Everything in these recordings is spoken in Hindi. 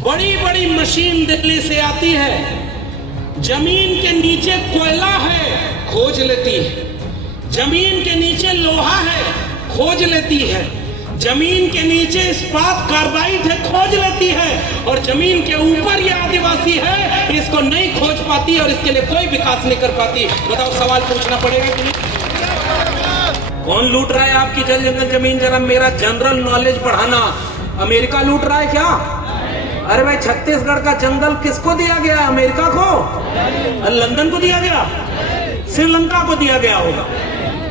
बड़ी बड़ी मशीन दिल्ली से आती है, जमीन के नीचे कोयला है, खोज लेती है। जमीन के नीचे लोहा है, खोज लेती है। जमीन के नीचे इस्पात कार्बाइड है, खोज लेती है। और जमीन के ऊपर ये आदिवासी है, इसको नहीं खोज पाती और इसके लिए कोई विकास नहीं कर पाती। बताओ, सवाल पूछना पड़ेगा कि नहीं? कौन लूट रहा है आपकी जल जंगल जमीन? जरा मेरा जनरल नॉलेज बढ़ाना। अमेरिका लूट रहा है क्या? अरे भाई, छत्तीसगढ़ का जंगल किसको दिया गया? अमेरिका को? लंदन को दिया गया? श्रीलंका को दिया गया होगा।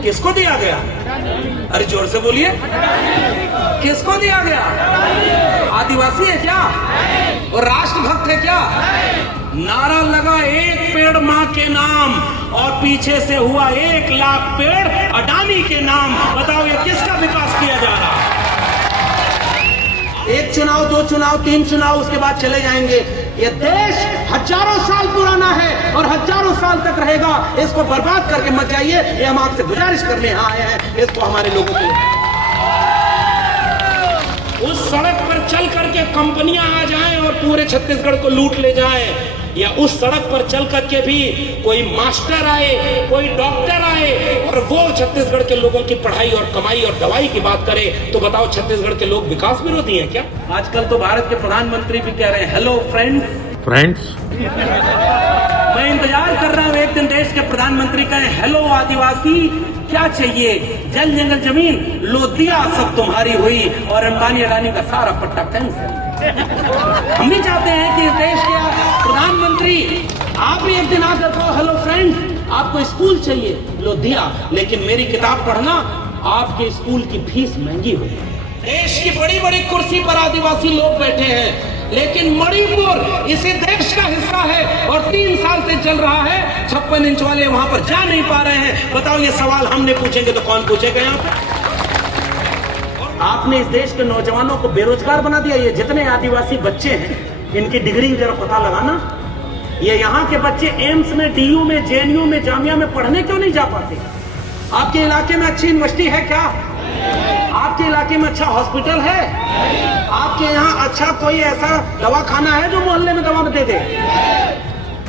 किसको दिया गया? अरे जोर से बोलिए, किसको दिया गया? आदिवासी है क्या? और राष्ट्रभक्त है क्या? नारा लगा एक पेड़ मां के नाम और पीछे से हुआ 1 लाख पेड़ अडानी के नाम। बताओ, ये किसका विकास किया जा रहा है? एक चुनाव, 2 चुनाव, 3 चुनाव, उसके बाद चले जाएंगे। ये देश हजारों साल पुराना है और हजारों साल तक रहेगा। इसको बर्बाद करके मत जाइए, ये हम आपसे गुजारिश करने यहाँ आए हैं। इसको हमारे लोगों को उस सड़क पर चल करके कंपनियां आ जाएं और पूरे छत्तीसगढ़ को लूट ले जाएं, या उस सड़क पर चल करके भी कोई मास्टर आए, कोई डॉक्टर आए और वो छत्तीसगढ़ के लोगों की पढ़ाई और कमाई और दवाई की बात करे, तो बताओ, छत्तीसगढ़ के लोग विकास विरोधी हैं क्या? आजकल तो भारत के प्रधानमंत्री भी कह रहे हैं हेलो फ्रेंड्स। मैं इंतजार कर रहा हूँ एक दिन देश के प्रधानमंत्री कहें हेलो आदिवासी, क्या चाहिए? जल जंगल जमीन लो दिया, सब तुम्हारी हुई, और अंबानी अडानी का सारा पट्टा कैंसिल। हम भी चाहते हैं कि इस देश के प्रधानमंत्री आप भी एक दिन आकर कहो हेलो फ्रेंड्स, आपको स्कूल चाहिए, लो दिया, लेकिन मेरी किताब पढ़ना, आपके स्कूल की फीस महंगी हुई। देश की बड़ी बड़ी कुर्सी पर आदिवासी लोग बैठे हैं, लेकिन मणिपुर इसी देश का हिस्सा है और 3 साल से चल रहा है। 56 इंच वाले वहां पर जा नहीं पा रहे हैं। बताओ, ये सवाल हमने पूछेंगे तो कौन पूछेगा यहाँ पे? आपने इस देश के नौजवानों को बेरोजगार बना दिया। ये जितने आदिवासी बच्चे हैं, इनकी डिग्री जरा पता लगाना। ये यहाँ के बच्चे एम्स में, डीयू में, जेएनयू में, जामिया में पढ़ने क्यों नहीं जा पाते? आपके इलाके में अच्छी यूनिवर्सिटी है क्या? आपके इलाके में अच्छा हॉस्पिटल है? आपके यहाँ अच्छा कोई ऐसा दवाखाना है जो मोहल्ले में दवा दे दे?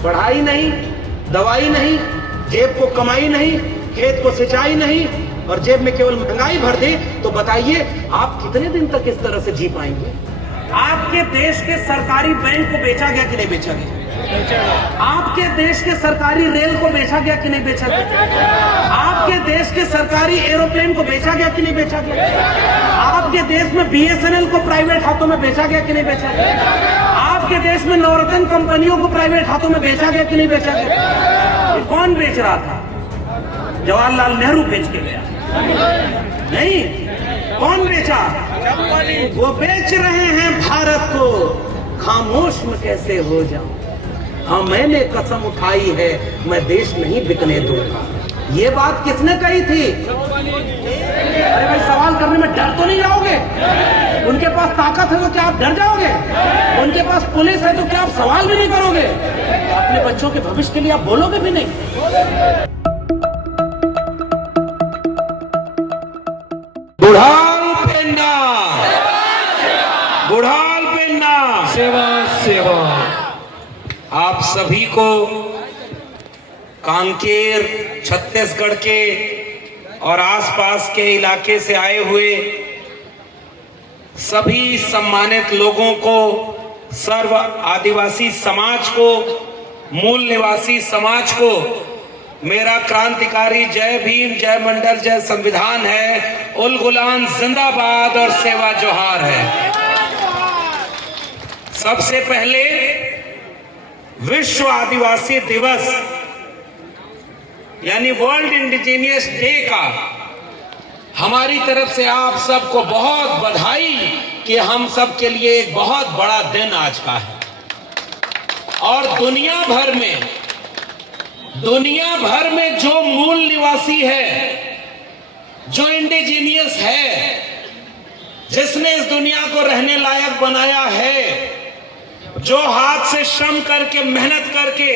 पढ़ाई नहीं, दवाई नहीं, जेब को कमाई नहीं, खेत को सिंचाई नहीं, और जेब में केवल महंगाई भर दे, तो बताइए आप कितने दिन तक इस तरह से जी पाएंगे? आपके देश के सरकारी बैंक को बेचा गया कि नहीं बेचा गया? आपके देश के सरकारी रेल को बेचा गया कि नहीं बेचा गया? आपके देश के सरकारी एरोप्लेन को बेचा गया कि नहीं बेचा गया? आपके देश में बीएसएनएल को प्राइवेट हाथों में बेचा गया कि नहीं बेचा गया? आपके देश में नवरत्न कंपनियों को प्राइवेट हाथों में बेचा गया कि नहीं बेचा गया? ये कौन बेच रहा था? जवाहरलाल नेहरू बेच के गया? नहीं, कौन बेचा? वो बेच रहे हैं भारत को। खामोश में कैसे हो जाऊं? हाँ, मैंने कसम उठाई है, मैं देश नहीं बिकने दूंगा। ये बात किसने कही थी? अरे भाई, सवाल करने में डर तो नहीं जाओगे? उनके पास ताकत है तो क्या आप डर जाओगे? उनके पास पुलिस है तो क्या आप सवाल भी नहीं करोगे? अपने बच्चों के भविष्य के लिए आप बोलोगे भी नहीं? बुढ़ाल पेन्ना, बुढ़ाल पेन्ना, सेवा सेवा। आप सभी को कांकेर, छत्तीसगढ़ के और आसपास के इलाके से आए हुए सभी सम्मानित लोगों को, सर्व आदिवासी समाज को, मूल निवासी समाज को मेरा क्रांतिकारी जय भीम, जय मंडल, जय संविधान है। उल गुलाम जिंदाबाद और सेवा जोहार है। सबसे पहले विश्व आदिवासी दिवस यानी वर्ल्ड इंडिजिनियस डे का हमारी तरफ से आप सबको बहुत बधाई कि हम सब के लिए एक बहुत बड़ा दिन आज का है। और दुनिया भर में जो मूल निवासी है, जो इंडिजिनियस है, जिसने इस दुनिया को रहने लायक बनाया है, जो हाथ से श्रम करके, मेहनत करके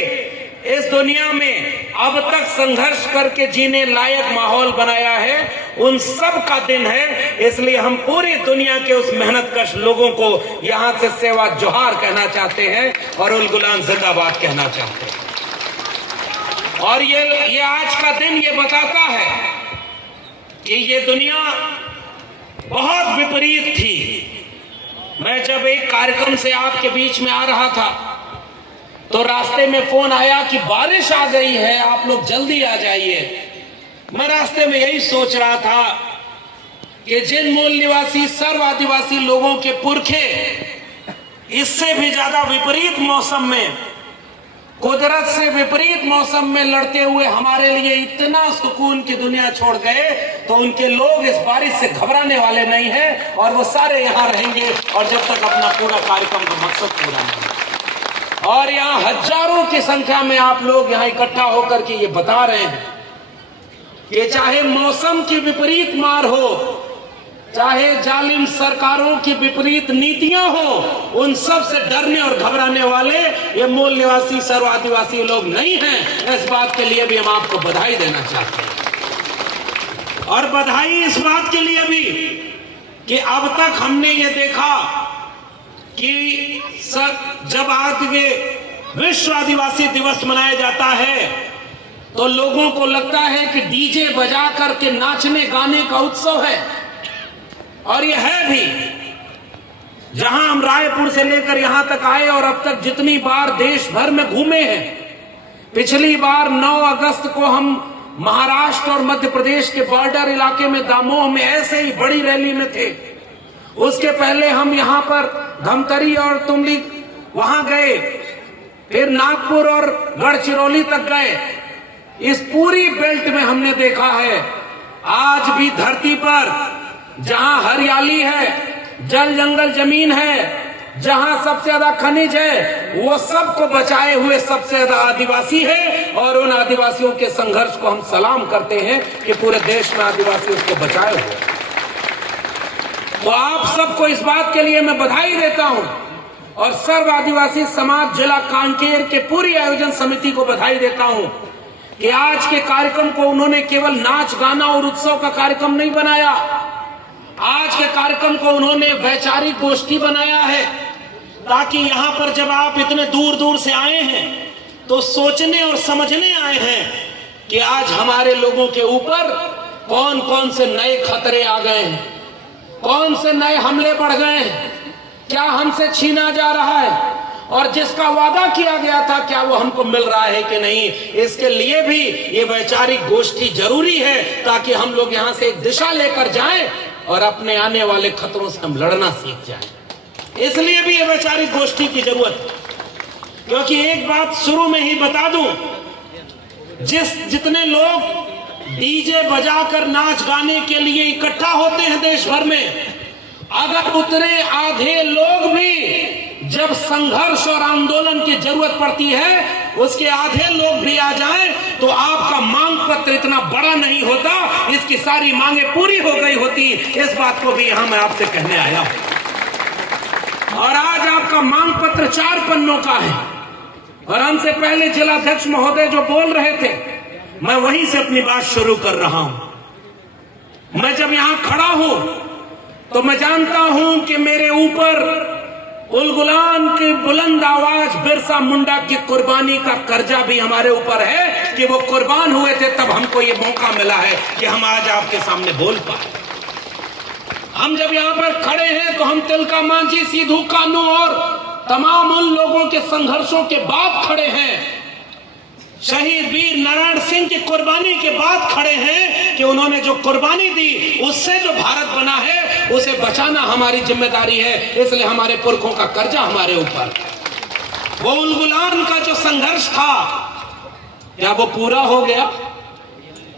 इस दुनिया में अब तक संघर्ष करके जीने लायक माहौल बनाया है, उन सब का दिन है। इसलिए हम पूरी दुनिया के उस मेहनतकश लोगों को यहां से सेवा जोहार कहना चाहते हैं और उल गुलाम जिंदाबाद कहना चाहते हैं। और ये आज का दिन ये बताता है कि ये दुनिया बहुत विपरीत थी। मैं जब एक कार्यक्रम से आपके बीच में आ रहा था तो रास्ते में फोन आया कि बारिश आ गई है, आप लोग जल्दी आ जाइए। मैं रास्ते में यही सोच रहा था कि जिन मूल निवासी सर्व आदिवासी लोगों के पुरखे इससे भी ज्यादा विपरीत मौसम में, कुदरत से विपरीत मौसम में लड़ते हुए हमारे लिए इतना सुकून की दुनिया छोड़ गए, तो उनके लोग इस बारिश से घबराने वाले नहीं हैं और वो सारे यहाँ रहेंगे और जब तक अपना पूरा कार्यक्रम का मकसद पूरा नहीं। और यहाँ हजारों की संख्या में आप लोग यहाँ इकट्ठा होकर के ये बता रहे हैं कि चाहे मौसम की विपरीत मार हो, चाहे जालिम सरकारों की विपरीत नीतियां हो, उन सब से डरने और घबराने वाले ये मूल निवासी सर्व आदिवासी लोग नहीं हैं। इस बात के लिए भी हम आपको बधाई देना चाहते हैं। और बधाई इस बात के लिए भी कि अब तक हमने ये देखा कि जब आज ये विश्व आदिवासी दिवस मनाया जाता है तो लोगों को लगता है कि डीजे बजा करके नाचने गाने का उत्सव है, और ये है भी। जहां हम रायपुर से लेकर यहां तक आए और अब तक जितनी बार देश भर में घूमे हैं, पिछली बार 9 अगस्त को हम महाराष्ट्र और मध्य प्रदेश के बॉर्डर इलाके में दामोह में ऐसे ही बड़ी रैली में थे। उसके पहले हम यहां पर धमतरी और तुमली वहां गए, फिर नागपुर और गढ़चिरौली तक गए। इस पूरी बेल्ट में हमने देखा है आज भी धरती पर जहां हरियाली है, जल जंगल जमीन है, जहां सबसे ज्यादा खनिज है, वो सबको बचाए हुए सबसे ज्यादा आदिवासी है। और उन आदिवासियों के संघर्ष को हम सलाम करते हैं कि पूरे देश में आदिवासी उसको बचाए हुए। तो आप सबको इस बात के लिए मैं बधाई देता हूं और सर्व आदिवासी समाज जिला कांकेर के पूरी आयोजन समिति को बधाई देता हूं कि आज के कार्यक्रम को उन्होंने केवल नाच गाना और उत्सव का कार्यक्रम नहीं बनाया। आज के कार्यक्रम को उन्होंने वैचारिक गोष्ठी बनाया है, ताकि यहां पर जब आप इतने दूर दूर से आए हैं तो सोचने और समझने आए हैं कि आज हमारे लोगों के ऊपर कौन कौन से नए खतरे आ गए हैं, कौन से नए हमले बढ़ गए हैं, क्या हमसे छीना जा रहा है और जिसका वादा किया गया था क्या वो हमको मिल रहा है कि नहीं। इसके लिए भी ये वैचारिक गोष्ठी जरूरी है ताकि हम लोग यहाँ से एक दिशा लेकर जाएं और अपने आने वाले खतरों से हम लड़ना सीख जाएं। इसलिए भी ये वैचारिक गोष्ठी की जरूरत है। क्योंकि एक बात शुरू में ही बता दूं, जितने लोग डीजे बजाकर नाच गाने के लिए इकट्ठा होते हैं देश भर में, अगर उतने आधे लोग भी जब संघर्ष और आंदोलन की जरूरत पड़ती है उसके आधे लोग भी आ जाएं तो आपका मांग पत्र इतना बड़ा नहीं होता, इसकी सारी मांगे पूरी हो गई होती। इस बात को भी यहां मैं आपसे कहने आया हूं। और आज आपका मांग पत्र 4 पन्नों का है और हमसे पहले जिलाध्यक्ष महोदय जो बोल रहे थे, मैं वहीं से अपनी बात शुरू कर रहा हूं। मैं जब यहां खड़ा हूं तो मैं जानता हूं कि मेरे ऊपर उल गुलाम की बुलंद आवाज बिरसा मुंडा की कुर्बानी का कर्जा भी हमारे ऊपर है कि वो कुर्बान हुए थे, तब हमको ये मौका मिला है कि हम आज आपके सामने बोल पाए। हम जब यहाँ पर खड़े हैं तो हम तिलका मांझी, सिद्धू कान्हू और तमाम उन लोगों के संघर्षों के बाद खड़े हैं, शहीद वीर नारायण सिंह की कुर्बानी के बाद खड़े हैं कि उन्होंने जो कुर्बानी दी उससे जो भारत बना है उसे बचाना हमारी जिम्मेदारी है। इसलिए हमारे पुरखों का कर्जा हमारे ऊपर। वो उल गुलाम का जो संघर्ष था क्या वो पूरा हो गया?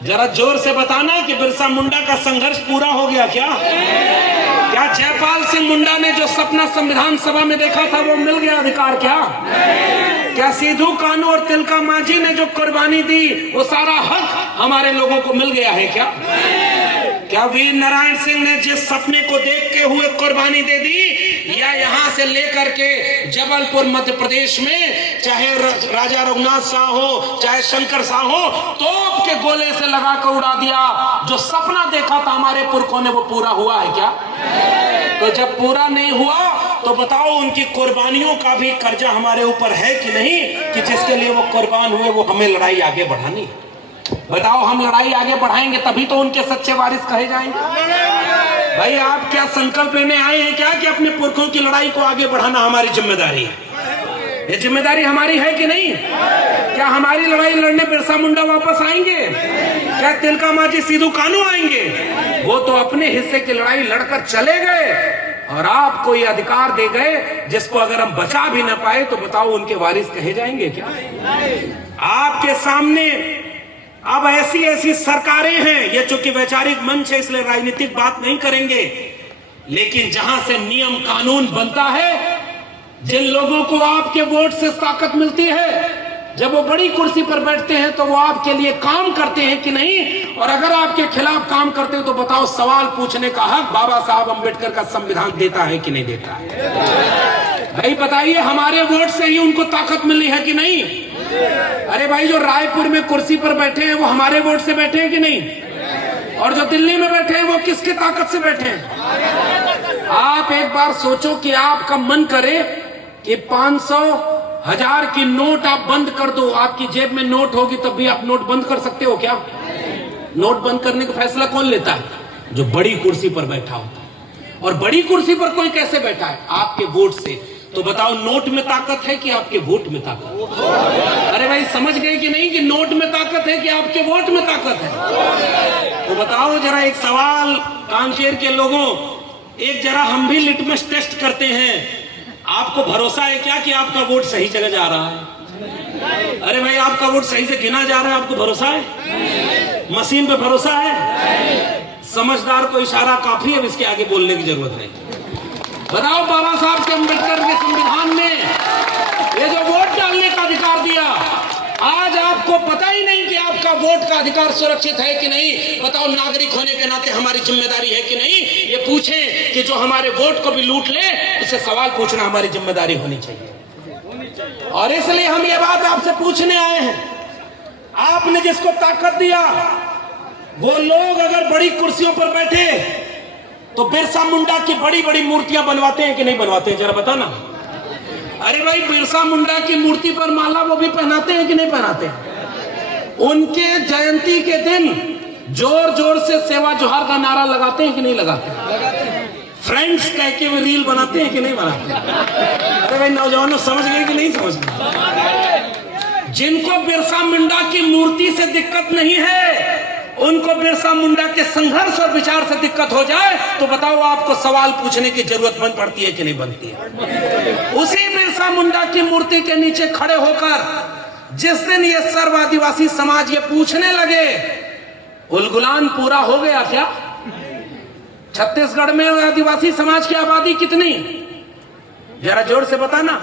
जरा जोर से बताना कि बिरसा मुंडा का संघर्ष पूरा हो गया क्या? क्या जयपाल सिंह मुंडा ने जो सपना संविधान सभा में देखा था वो मिल गया अधिकार क्या? क्या सिद्धू कान्हू और तिलका मांझी ने जो कुर्बानी दी वो सारा हक हमारे लोगों को मिल गया है क्या? क्या वीर नारायण सिंह ने जिस सपने को देख के हुए कुर्बानी दे दी, या यहां से लेकर के जबलपुर मध्य प्रदेश में चाहे राजा रघुनाथ शाह हो चाहे शंकर शाह हो, तोप के गोले से लगाकर उड़ा दिया। जो सपना देखा था हमारे पुरखों ने वो पूरा हुआ है क्या? तो जब पूरा नहीं हुआ तो बताओ उनकी कुर्बानियों का भी कर्जा हमारे ऊपर है कि नहीं, कि जिसके लिए वो कुर्बान हुए वो हमें लड़ाई आगे बढ़ानी। बताओ हम लड़ाई आगे बढ़ाएंगे तभी तो उनके सच्चे वारिस कहे जाएंगे। भाई आप क्या संकल्प लेने आए हैं क्या कि अपने पुरखों की लड़ाई को आगे बढ़ाना हमारी जिम्मेदारी है? ये जिम्मेदारी हमारी है कि नहीं? क्या हमारी लड़ाई लड़ने बिरसा मुंडा वापस आएंगे? क्या तिलका मांझी सिद्धू कान्हू आएंगे? वो तो अपने हिस्से की लड़ाई लड़कर चले गए और आपको ये अधिकार दे गए जिसको अगर हम बचा भी न पाए तो बताओ उनके वारिस कहे जाएंगे क्या? आपके सामने अब ऐसी ऐसी सरकारें हैं, ये चूंकि वैचारिक मंच है इसलिए राजनीतिक बात नहीं करेंगे, लेकिन जहां से नियम कानून बनता है, जिन लोगों को आपके वोट से ताकत मिलती है, जब वो बड़ी कुर्सी पर बैठते हैं तो वो आपके लिए काम करते हैं कि नहीं? और अगर आपके खिलाफ काम करते हो तो बताओ सवाल पूछने का हक बाबा साहब अम्बेडकर का संविधान देता है कि नहीं देता है? भाई बताइए, हमारे वोट से ही उनको ताकत मिली है कि नहीं? अरे भाई जो रायपुर में कुर्सी पर बैठे हैं वो हमारे वोट से बैठे हैं कि नहीं? और जो दिल्ली में बैठे हैं वो किसके ताकत से बैठे हैं? आप एक बार सोचो कि आपका मन करे कि 500, 1000 की नोट आप बंद कर दो, आपकी जेब में नोट होगी तब भी आप नोट बंद कर सकते हो क्या? नोट बंद करने का फैसला कौन लेता है? जो बड़ी कुर्सी पर बैठा होता है। और बड़ी कुर्सी पर कोई कैसे बैठा है? आपके वोट से। तो बताओ नोट में ताकत है कि आपके वोट में ताकत? अरे भाई समझ गए कि नहीं कि नोट में ताकत है कि आपके वोट में ताकत है? तो बताओ जरा एक सवाल कांकेर के लोगों, एक जरा हम भी लिटमस टेस्ट करते हैं, आपको भरोसा है क्या कि आपका वोट सही जगह जा रहा है? अरे भाई आपका वोट सही से गिना जा रहा है, आपको भरोसा है? मशीन पे भरोसा है? समझदार को इशारा काफी है, इसके आगे बोलने की जरूरत नहीं। बताओ बाबा साहब के अम्बेडकर के संविधान में ये जो वोट डालने का अधिकार दिया, आज आपको पता ही नहीं कि आपका वोट का अधिकार सुरक्षित है कि नहीं। बताओ नागरिक होने के नाते हमारी जिम्मेदारी है कि नहीं ये पूछें कि जो हमारे वोट को भी लूट ले उससे सवाल पूछना हमारी जिम्मेदारी होनी चाहिए। और इसलिए हम ये बात आपसे पूछने आए हैं, आपने जिसको ताकत दिया वो लोग अगर बड़ी कुर्सियों पर बैठे तो बिरसा मुंडा की बड़ी बड़ी मूर्तियां बनवाते हैं कि नहीं बनवाते हैं? जरा बताना। अरे भाई बिरसा मुंडा की मूर्ति पर माला वो भी पहनाते हैं कि नहीं पहनाते? उनके जयंती के दिन जोर जोर से सेवा जोहार का नारा लगाते हैं कि नहीं लगाते? फ्रेंड्स कह के वो रील बनाते हैं कि नहीं बनाते? अरे भाई नौजवानों समझ गए कि नहीं समझ गए? जिनको बिरसा मुंडा की मूर्ति से दिक्कत नहीं है, उनको बिरसा मुंडा के संघर्ष और विचार से दिक्कत हो जाए तो बताओ आपको सवाल पूछने की जरूरत बन पड़ती है कि नहीं बनती है? उसी बिरसा मुंडा की मूर्ति के नीचे खड़े होकर जिस दिन ये सर्व आदिवासी समाज ये पूछने लगे उलगुलान पूरा हो गया क्या? छत्तीसगढ़ में आदिवासी समाज की आबादी कितनी? जरा जोर से बताना।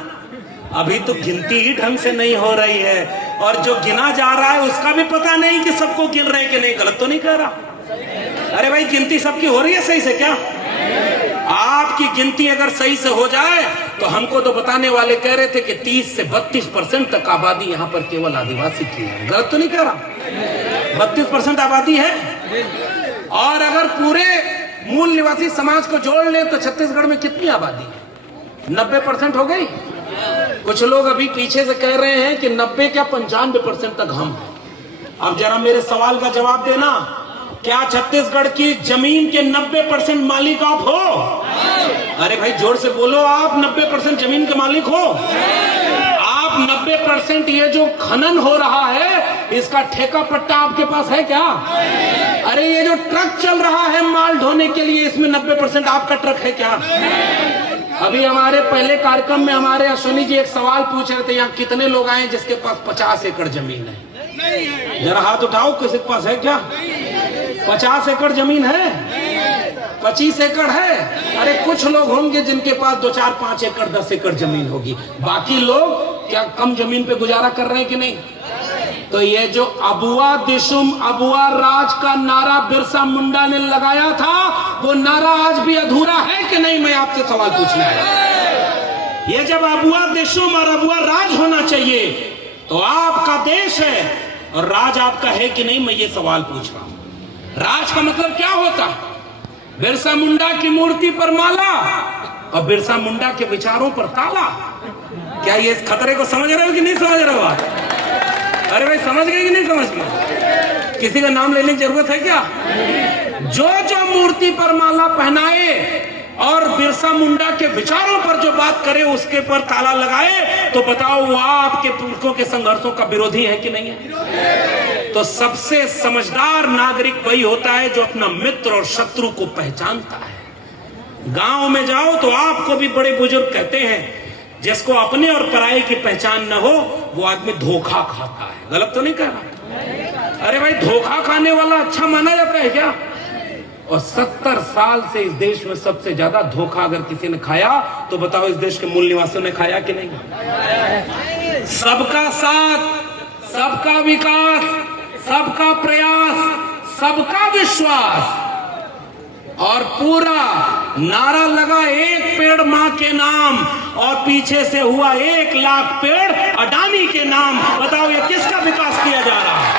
अभी तो गिनती ही ढंग से नहीं हो रही है, और जो गिना जा रहा है उसका भी पता नहीं कि सबको गिन रहे कि नहीं। गलत तो नहीं कह रहा? अरे भाई गिनती सबकी हो रही है सही से क्या? आपकी गिनती अगर सही से हो जाए तो हमको तो बताने वाले कह रहे थे कि 30 से 32% तक आबादी यहाँ पर केवल आदिवासी की है। गलत तो नहीं कह रहा? 32% आबादी है। और अगर पूरे मूल निवासी समाज को जोड़ ले तो छत्तीसगढ़ में कितनी आबादी है? 90% हो गई। कुछ लोग अभी पीछे से कह रहे हैं कि 90 क्या 95% तक हम हैं। अब जरा मेरे सवाल का जवाब देना, क्या छत्तीसगढ़ की जमीन के 90% मालिक आप हो? अरे भाई जोर से बोलो, आप 90% जमीन के मालिक हो? आप 90% ये जो खनन हो रहा है इसका ठेका पट्टा आपके पास है क्या? अरे ये जो ट्रक चल रहा है माल ढोने के लिए इसमें 90% आपका ट्रक है क्या? अभी हमारे पहले कार्यक्रम में हमारे अश्विनी जी एक सवाल पूछ रहे थे, यहाँ कितने लोग आए जिसके पास 50 एकड़ जमीन है? जरा हाथ उठाओ, किसी के पास है क्या? 50 एकड़ जमीन है? 25 एकड़ है? अरे कुछ लोग होंगे जिनके पास 2, 4, 5 एकड़ 10 एकड़ जमीन होगी। बाकी लोग क्या कम जमीन पे गुजारा कर रहे हैं कि नहीं? तो ये जो अबुआ दिशुम अबुआ राज का नारा बिरसा मुंडा ने लगाया था, वो नारा आज भी अधूरा है कि नहीं, मैं आपसे सवाल पूछना है। ये जब अबुआ दिशुम और अबुआ राज होना चाहिए तो आपका देश है और राज आपका है कि नहीं, मैं ये सवाल पूछ रहा हूं। राज का मतलब क्या होता? बिरसा मुंडा की मूर्ति पर माला और बिरसा मुंडा के विचारों पर ताला। क्या ये इस खतरे को समझ रहे हो कि नहीं समझ रहे हो आप? अरे भाई समझ गए कि नहीं समझ गए? किसी का नाम लेने की जरूरत है क्या? जो जो मूर्ति पर माला पहनाए और बिरसा मुंडा के विचारों पर जो बात करे उसके पर ताला लगाए, तो बताओ वो आपके पुरखों के संघर्षों का विरोधी है कि नहीं है? तो सबसे समझदार नागरिक वही होता है जो अपना मित्र और शत्रु को पहचानता है। गांव में जाओ तो आपको भी बड़े बुजुर्ग कहते हैं, जिसको अपने और पराये की पहचान न हो वो आदमी धोखा खाता है। गलत तो नहीं कह रहा? अरे भाई धोखा खाने वाला अच्छा माना जाता है क्या? और 70 साल से इस देश में सबसे ज्यादा धोखा अगर किसी ने खाया तो बताओ इस देश के मूल निवासियों ने खाया कि नहीं? सबका साथ, सबका विकास, सबका प्रयास, सबका विश्वास और पूरा नारा लगा एक पेड़ मां के नाम और पीछे से हुआ 1 लाख पेड़ अडानी के नाम। बताओ ये किसका विकास किया जा रहा है?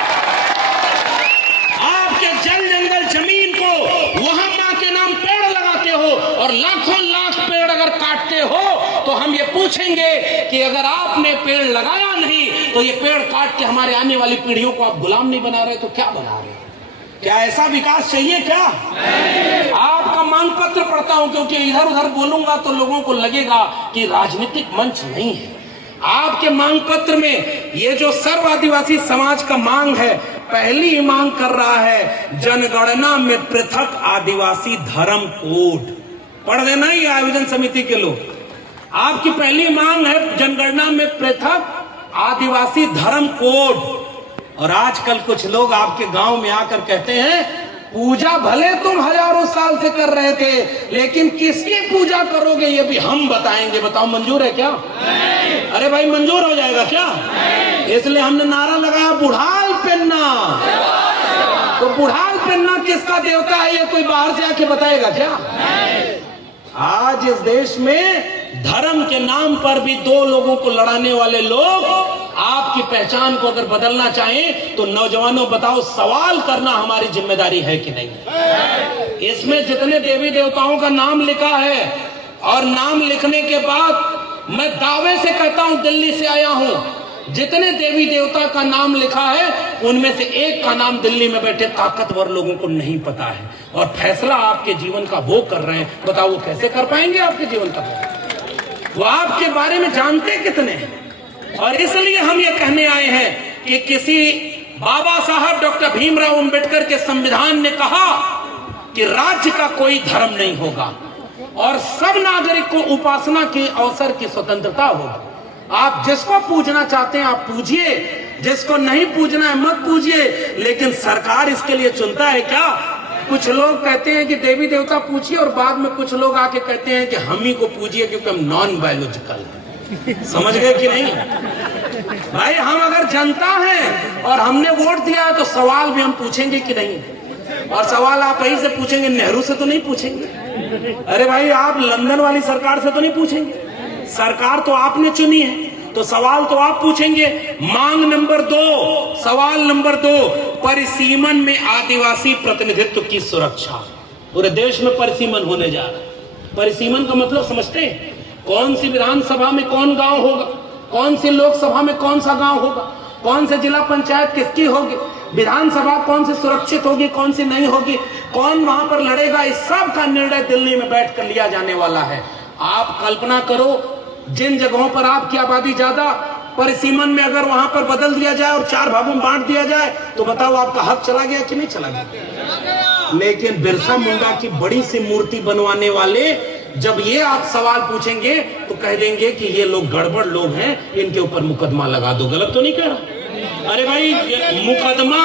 आपके जल जंगल जमीन को वहां मां के नाम पेड़ लगाते हो और लाखों लाख पेड़ अगर काटते हो तो हम ये पूछेंगे कि अगर आपने पेड़ लगाया नहीं तो ये पेड़ काट के हमारे आने वाली पीढ़ियों को आप गुलाम नहीं बना रहे तो क्या बना रहे? क्या ऐसा विकास चाहिए क्या? आपका मांग पत्र पढ़ता हूं क्योंकि इधर उधर बोलूंगा तो लोगों को लगेगा कि राजनीतिक मंच नहीं है। आपके मांग पत्र में ये जो सर्व आदिवासी समाज का मांग है, पहली ही मांग कर रहा है जनगणना में पृथक आदिवासी धर्म कोड। पढ़ देना ये आयोजन समिति के लोग। आपकी पहली मांग है जनगणना में पृथक आदिवासी धर्म कोड। और आजकल कुछ लोग आपके गांव में आकर कहते हैं पूजा भले तुम हजारों साल से कर रहे थे लेकिन किसकी पूजा करोगे ये भी हम बताएंगे। बताओ मंजूर है क्या? नहीं। अरे भाई मंजूर हो जाएगा क्या? नहीं। इसलिए हमने नारा लगाया बुढ़ाल पेन्ना। तो बुढ़ाल पेन्ना किसका देवता है ये कोई बाहर से आके बताएगा क्या? नहीं। आज इस देश में धर्म के नाम पर भी 2 लोगों को लड़ाने वाले लोग आपकी पहचान को अगर बदलना चाहें तो नौजवानों बताओ सवाल करना हमारी जिम्मेदारी है कि नहीं? इसमें जितने देवी देवताओं का नाम लिखा है और नाम लिखने के बाद मैं दावे से कहता हूं दिल्ली से आया हूं, जितने देवी देवता का नाम लिखा है उनमें से एक का नाम दिल्ली में बैठे ताकतवर लोगों को नहीं पता है और फैसला आपके जीवन का वो कर रहे हैं। बताओ वो कैसे कर पाएंगे आपके जीवन का? वो आपके बारे में जानते कितने हैं? और इसलिए हम ये कहने आए हैं कि किसी बाबा साहब डॉक्टर भीमराव अंबेडकर के संविधान ने कहा कि राज्य का कोई धर्म नहीं होगा और सब नागरिक को उपासना के अवसर की स्वतंत्रता होगी। आप जिसको पूजना चाहते हैं आप पूजिए, जिसको नहीं पूजना है मत पूजिए, लेकिन सरकार इसके लिए चुनता है क्या? कुछ लोग कहते हैं कि देवी देवता पूछिए और बाद में कुछ लोग आके कहते हैं कि हम ही को पूजिए क्योंकि हम नॉन बायोलॉजिकल हैं। समझ गए कि नहीं? भाई हम अगर जनता हैं और हमने वोट दिया है तो सवाल भी हम पूछेंगे कि नहीं? और सवाल आप यहीं से पूछेंगे, नेहरू से तो नहीं पूछेंगे। अरे भाई आप लंदन वाली सरकार से तो नहीं पूछेंगे। सरकार तो आपने चुनी है तो सवाल तो आप पूछेंगे। मांग नंबर 2, सवाल नंबर 2, परिसीमन में आदिवासी प्रतिनिधित्व की सुरक्षा। पूरे देश में परिसीमन होने जा रहा है। परिसीमन का मतलब समझते हैं? कौन सी विधानसभा में कौन गांव होगा, कौन सी लोकसभा में कौन सा गांव होगा, कौन से जिला पंचायत किसकी होगी, विधानसभा कौन सी सुरक्षित होगी कौन सी नहीं होगी, कौन वहां पर लड़ेगा, इस सब का निर्णय दिल्ली में बैठकर लिया जाने वाला है। आप कल्पना करो जिन जगहों पर आपकी आबादी ज्यादा, परिसीमन में अगर वहां पर बदल दिया जाए और 4 भागों में बांट दिया जाए तो बताओ आपका हक चला गया कि नहीं चला गया? लेकिन बिरसा मुंडा की बड़ी सी मूर्ति बनवाने वाले जब ये आप सवाल पूछेंगे तो कह देंगे कि ये लोग गड़बड़ लोग हैं, इनके ऊपर मुकदमा लगा दो। गलत तो नहीं कह रहा? अरे भाई मुकदमा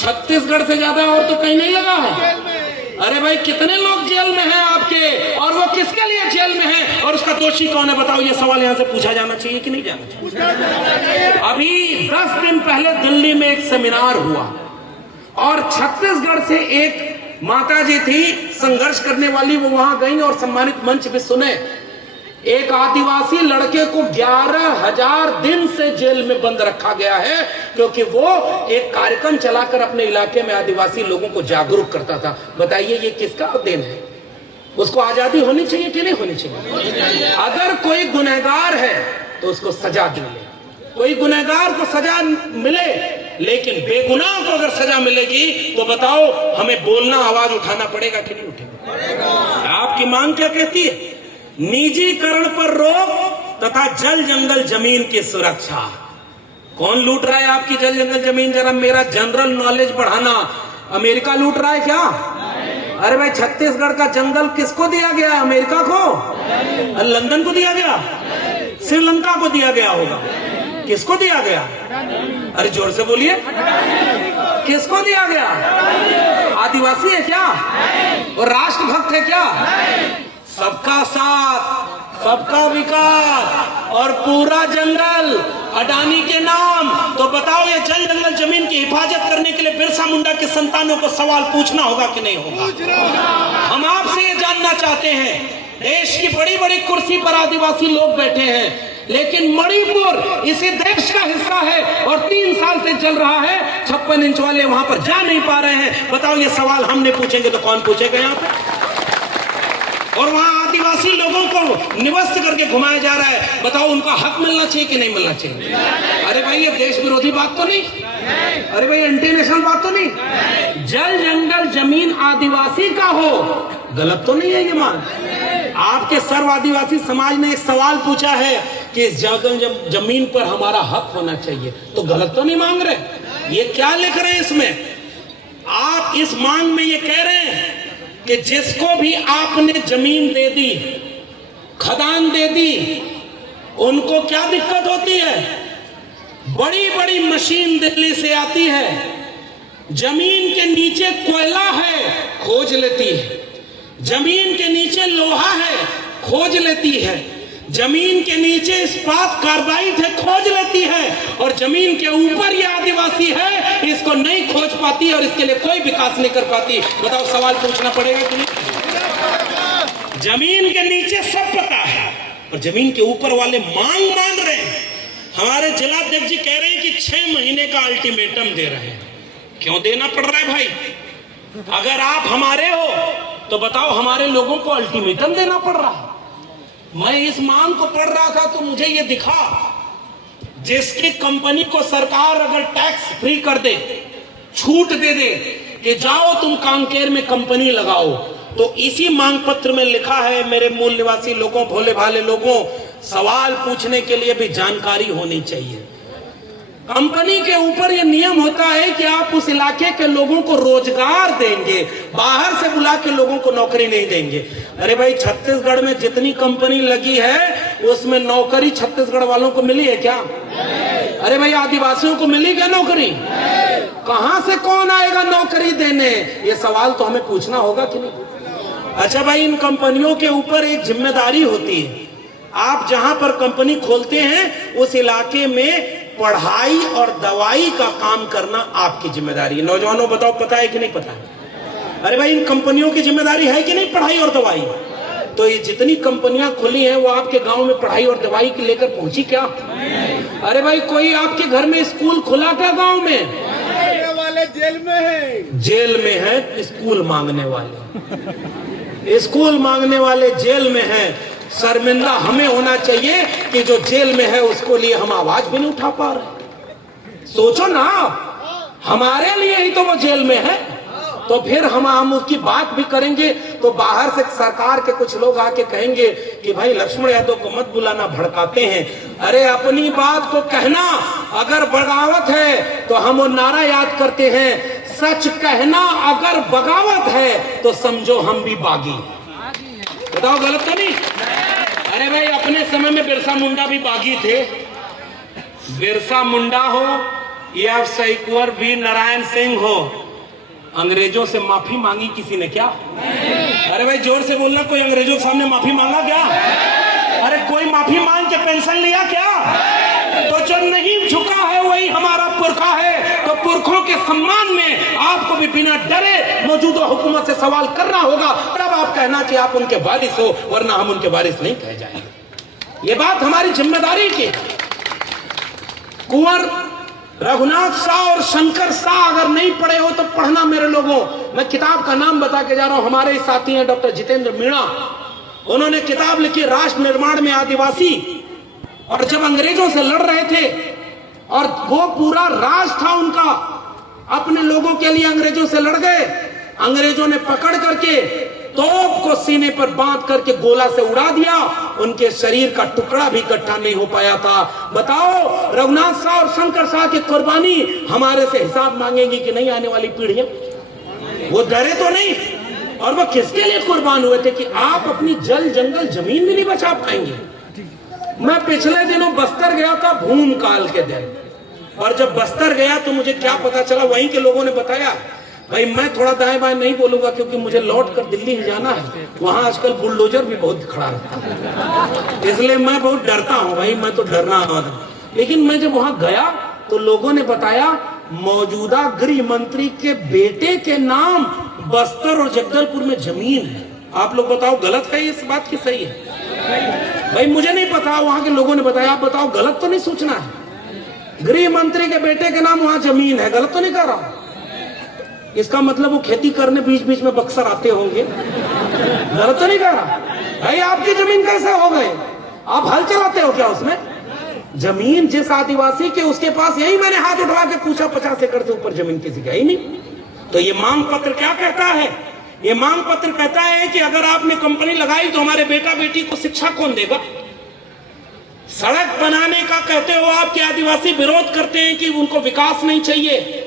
छत्तीसगढ़ से ज्यादा और तो कहीं नहीं लगा है। अरे भाई कितने लोग जेल में हैं आपके, और वो किसके लिए जेल में हैं, और उसका दोषी कौन है बताओ? ये सवाल यहां से पूछा जाना चाहिए कि नहीं जाना चाहिए? अभी 10 दिन पहले दिल्ली में एक सेमिनार हुआ और छत्तीसगढ़ से एक माता जी थी संघर्ष करने वाली, वो वहां गई और सम्मानित मंच पे सुने। एक आदिवासी लड़के को 11,000 दिन से जेल में बंद रखा गया है क्योंकि वो एक कार्यक्रम चलाकर अपने इलाके में आदिवासी लोगों को जागरूक करता था। बताइए ये किसका देन है? उसको आजादी होनी चाहिए कि नहीं होनी चाहिए? अगर कोई गुनहगार है तो उसको सजा मिले, कोई गुनहगार को सजा मिले, लेकिन बेगुनाह को अगर सजा मिलेगी तो बताओ हमें बोलना, आवाज उठाना पड़ेगा कि नहीं उठेगा? आपकी मांग क्या कहती है? निजीकरण पर रोक तथा जल जंगल जमीन की सुरक्षा। कौन लूट रहा है आपकी जल जंगल जमीन? जरा मेरा जनरल नॉलेज बढ़ाना। अमेरिका लूट रहा है क्या? अरे भाई छत्तीसगढ़ का जंगल किसको दिया गया? अमेरिका को? लंदन को दिया गया? श्रीलंका को दिया गया होगा? किसको दिया गया? अरे जोर से बोलिए, किसको दिया गया? आदिवासी है क्या? और राष्ट्रभक्त है क्या? सबका साथ, सबका विकास और पूरा जंगल अडानी के नाम। तो बताओ ये जल जंगल जमीन की हिफाजत करने के लिए बिरसा मुंडा के संतानों को सवाल पूछना होगा कि नहीं होगा? हम आपसे ये जानना चाहते हैं, देश की बड़ी बड़ी कुर्सी पर आदिवासी लोग बैठे हैं, लेकिन मणिपुर इसी देश का हिस्सा है और 3 साल से चल रहा है, 56 इंच वाले वहां पर जा नहीं पा रहे हैं। बताओ ये सवाल हमने पूछेंगे तो कौन पूछेगा यहाँ पे? और वहां आदिवासी लोगों को निवस्त करके घुमाया जा रहा है। बताओ उनका हक मिलना चाहिए कि नहीं मिलना चाहिए? अरे भाई ये देश विरोधी बात तो नहीं? अरे भाई एंटी नेशनल बात तो नहीं? जल जंगल जमीन आदिवासी का हो, गलत तो नहीं है ये मांग? आपके सर्व आदिवासी समाज ने एक सवाल पूछा है कि इस जमीन पर हमारा हक होना चाहिए, तो गलत तो नहीं मांग रहे? ये क्या लिख रहे हैं इसमें? आप इस मांग में ये कह रहे हैं कि जिसको भी आपने जमीन दे दी, खदान दे दी, उनको क्या दिक्कत होती है? बड़ी बड़ी मशीन दिल्ली से आती है, जमीन के नीचे कोयला है, खोज लेती है, जमीन के नीचे लोहा है, खोज लेती है, जमीन के नीचे इस्पात कार्बाइड है, खोज लेती है, और जमीन के ऊपर ये आदिवासी है, इसको नहीं खोज पाती और इसके लिए कोई विकास नहीं कर पाती। बताओ सवाल पूछना पड़ेगा कि नहीं? जमीन के नीचे सब पता है और जमीन के ऊपर वाले मांग मान रहे हैं। हमारे जिलाध्यक्ष जी कह रहे हैं कि 6 महीने का अल्टीमेटम दे रहे हैं। क्यों देना पड़ रहा है भाई? अगर आप हमारे हो तो बताओ हमारे लोगों को अल्टीमेटम देना पड़ रहा है? मैं इस मांग को पढ़ रहा था तो मुझे ये दिखा, जिसकी कंपनी को सरकार अगर टैक्स फ्री कर दे, छूट दे दे कि जाओ तुम कांकेर में कंपनी लगाओ, तो इसी मांग पत्र में लिखा है मेरे मूल निवासी लोगों, भोले भाले लोगों, सवाल पूछने के लिए भी जानकारी होनी चाहिए। कंपनी के ऊपर यह नियम होता है कि आप उस इलाके के लोगों को रोजगार देंगे, बाहर से बुला के लोगों को नौकरी नहीं देंगे। अरे भाई छत्तीसगढ़ में जितनी कंपनी लगी है उसमें नौकरी छत्तीसगढ़ वालों को मिली है क्या? अरे भाई आदिवासियों को मिली क्या नौकरी? कहां से कौन आएगा नौकरी देने? ये सवाल तो हमें पूछना होगा कि नहीं? अच्छा भाई, इन कंपनियों के ऊपर एक जिम्मेदारी होती है। आप जहां पर कंपनी खोलते हैं उस इलाके में पढ़ाई और दवाई का काम करना आपकी जिम्मेदारी है। नौजवानों बताओ पता है कि नहीं पता है? अरे भाई इन कंपनियों की जिम्मेदारी है कि नहीं पढ़ाई और दवाई? तो ये जितनी कंपनियां खुली हैं वो आपके गांव में पढ़ाई और दवाई की लेकर पहुंची क्या? अरे भाई कोई आपके घर में स्कूल खुला क्या गांव में? वाले जेल में है, जेल में है स्कूल मांगने वाले, स्कूल मांगने वाले जेल में है। शर्मिंदा हमें होना चाहिए कि जो जेल में है उसको लिए हम आवाज भी नहीं उठा पा रहे। सोचो ना, हमारे लिए ही तो वो जेल में है, तो फिर हम उसकी बात भी करेंगे तो बाहर से सरकार के कुछ लोग आके कहेंगे कि भाई लक्ष्मण यादव को मत बुलाना, भड़काते हैं। अरे अपनी बात को कहना, अगर बगावत है तो हम वो नारा याद करते हैं, सच कहना अगर बगावत है तो समझो हम भी बागी। बताओ गलत तो नहीं? अरे भाई अपने समय में बिरसा मुंडा भी बागी थे। बिरसा मुंडा हो या सैकुअर वीर नारायण सिंह हो, अंग्रेजों से माफी मांगी किसी ने क्या? अरे भाई जोर से बोलना, कोई अंग्रेजों के सामने माफी मांगा क्या? अरे कोई माफी मांग के पेंशन लिया क्या? तो जो नहीं झुका है वही हमारा पुरखा है। तो पुरखों के सम्मान में आपको भी बिना डरे मौजूदा हुकूमत से सवाल करना होगा, तब आप कहना कि आप उनके वारिस हो, वरना हम उनके वारिस नहीं कह जाएंगे। ये बात हमारी जिम्मेदारी की। कुंवर रघुनाथ शाह और शंकर शाह अगर नहीं पढ़े हो तो पढ़ना मेरे लोगों। मैं किताब का नाम बता के जा रहा हूं। हमारे साथी हैं डॉक्टर जितेंद्र मीणा, उन्होंने किताब लिखी राष्ट्र निर्माण में आदिवासी। और जब अंग्रेजों से लड़ रहे थे और वो पूरा राज था उनका, अपने लोगों के लिए अंग्रेजों से लड़ गए। अंग्रेजों ने पकड़ करके तोप को सीने पर बांध करके गोला से उड़ा दिया, उनके शरीर का टुकड़ा भी इकट्ठा नहीं हो पाया था। बताओ रघुनाथ शाह और शंकर शाह की कुर्बानी हमारे से हिसाब मांगेंगी कि नहीं आने वाली पीढ़ियां? वो डरे तो नहीं। और वो किसके लिए कुर्बान हुए थे कि आप अपनी जल जंगल जमीन भी नहीं बचा पाएंगे। मैं पिछले दिनों बस्तर गया था भूम काल के दिन, और जब बस्तर गया तो मुझे क्या पता चला, वहीं के लोगों ने बताया। भाई मैं थोड़ा दाएं बाएं नहीं बोलूंगा क्योंकि मुझे लौट कर दिल्ली ही जाना है, वहां आजकल बुलडोजर भी बहुत खड़ा रहता है, इसलिए मैं बहुत डरता हूं। भाई मैं तो डरना आदमी, लेकिन मैं जब वहां गया तो लोगों ने बताया मौजूदा गृह मंत्री के बेटे के नाम बस्तर और जगदलपुर में जमीन है। आप लोग बताओ गलत है इस बात की सही है? भाई मुझे नहीं पता, वहां के लोगों ने बताया। आप बताओ गलत तो नहीं सोचना है? गृह मंत्री के बेटे के नाम वहां जमीन है, गलत तो नहीं कर रहा? इसका मतलब वो खेती करने बीच बीच में बक्सर आते होंगे, गलत तो नहीं कर रहा? भाई आपकी जमीन कैसे हो गए? आप हल चलाते हो क्या उसमें? जमीन जिस आदिवासी के उसके पास, यही मैंने हाथ उठवा के पूछा 50 एकड़ से ऊपर जमीन किसी का ही नहीं। तो ये मांग पत्र क्या कहता है? ये मांग पत्र कहता है कि अगर आपने कंपनी लगाई तो हमारे बेटा बेटी को शिक्षा कौन देगा? सड़क बनाने का कहते हो आप कि आदिवासी विरोध करते हैं कि उनको विकास नहीं चाहिए।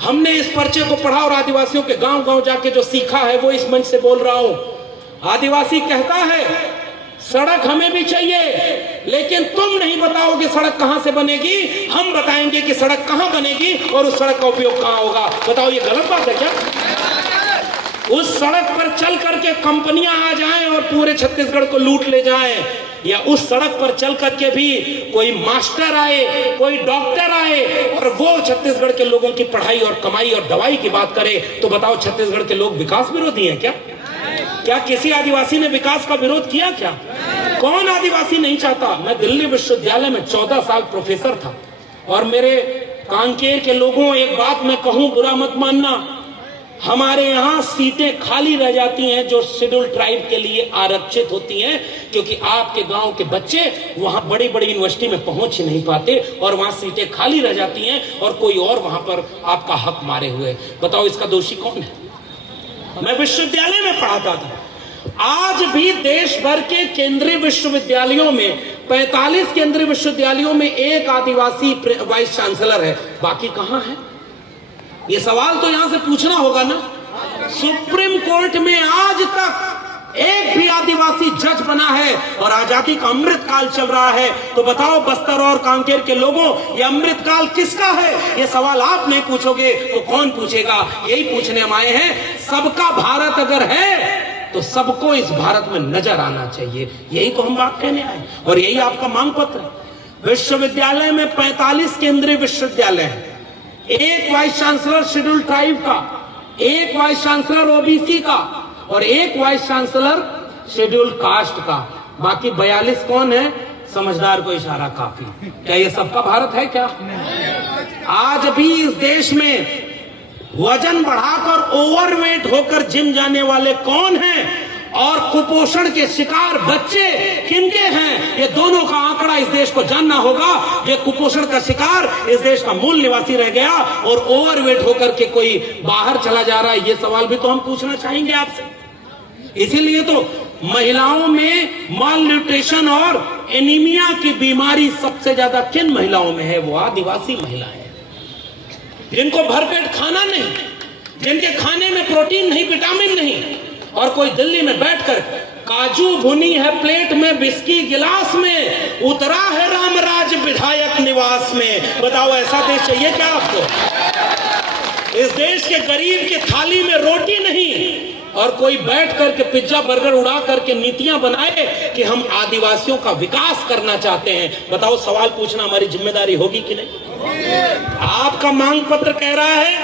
हमने इस पर्चे को पढ़ा और आदिवासियों के गांव गांव जाके जो सीखा है वो इस मंच से बोल रहा हूं। आदिवासी कहता है सड़क हमें भी चाहिए, लेकिन तुम नहीं बताओगे सड़क कहां से बनेगी, हम बताएंगे कि सड़क कहां बनेगी और उस सड़क का उपयोग कहां होगा। बताओ ये गलत बात है क्या? उस सड़क पर चल करके कंपनियां आ जाएं और पूरे छत्तीसगढ़ को लूट ले जाएं, या उस सड़क पर चल करके भी कोई मास्टर आए, कोई डॉक्टर आए और वो छत्तीसगढ़ के लोगों की पढ़ाई और कमाई और दवाई की बात करे, तो बताओ छत्तीसगढ़ के लोग विकास विरोधी हैं क्या? क्या किसी आदिवासी ने विकास का विरोध किया क्या? कौन आदिवासी नहीं चाहता? मैं दिल्ली विश्वविद्यालय में 14 साल प्रोफेसर था, और मेरे कांकेर के लोगों, एक बात मैं कहूं बुरा मत मानना, हमारे यहाँ सीटें खाली रह जाती हैं जो शेड्यूल ट्राइब के लिए आरक्षित होती हैं, क्योंकि आपके गांव के बच्चे वहां बड़ी बड़ी यूनिवर्सिटी में पहुंच ही नहीं पाते और वहां सीटें खाली रह जाती हैं और कोई और वहां पर आपका हक मारे हुए। बताओ इसका दोषी कौन है? मैं विश्वविद्यालय में पढ़ाता था। आज भी देश भर के केंद्रीय विश्वविद्यालयों में 45 केंद्रीय विश्वविद्यालयों में एक आदिवासी वाइस चांसलर है, बाकी कहां है? ये सवाल तो यहां से पूछना होगा ना। सुप्रीम कोर्ट में आज तक एक भी आदिवासी जज बना है और आजादी का अमृत काल चल रहा है। तो बताओ बस्तर और कांकेर के लोगों, ये अमृत काल किसका है? ये सवाल आप नहीं पूछोगे तो कौन पूछेगा? यही पूछने हम आए हैं। सबका भारत अगर है तो सबको इस भारत में नजर आना चाहिए, यही तो हम बात कहने आए, और यही आपका मांग पत्र है। विश्वविद्यालय में 45 केंद्रीय विश्वविद्यालय है, एक वाइस चांसलर शेड्यूल ट्राइब का, एक वाइस चांसलर ओबीसी का और एक वाइस चांसलर शेड्यूल कास्ट का, बाकी 42 कौन है? समझदार को इशारा काफी। क्या ये सबका भारत है क्या? आज भी इस देश में वजन बढ़ाकर ओवरवेट होकर जिम जाने वाले कौन हैं और कुपोषण के शिकार बच्चे किनके हैं? ये दोनों का आंकड़ा इस देश को जानना होगा। ये कुपोषण का शिकार इस देश का मूल निवासी रह गया और ओवरवेट होकर के कोई बाहर चला जा रहा है, ये सवाल भी तो हम पूछना चाहेंगे आपसे। इसीलिए तो महिलाओं में माल न्यूट्रिशन और एनीमिया की बीमारी सबसे ज्यादा किन महिलाओं में है? वो आदिवासी महिलाएं, जिनको भरपेट खाना नहीं, जिनके खाने में प्रोटीन नहीं, विटामिन नहीं, और कोई दिल्ली में बैठकर काजू भुनी है प्लेट में, बिस्की गिलास में, उतरा है रामराज विधायक निवास में। बताओ ऐसा देश चाहिए क्या आपको? इस देश के गरीब के थाली में रोटी नहीं और कोई बैठ करके पिज्जा बर्गर उड़ा करके नीतियां बनाए कि हम आदिवासियों का विकास करना चाहते हैं। बताओ, सवाल पूछना हमारी जिम्मेदारी होगी कि नहीं? आपका मांग पत्र कह रहा है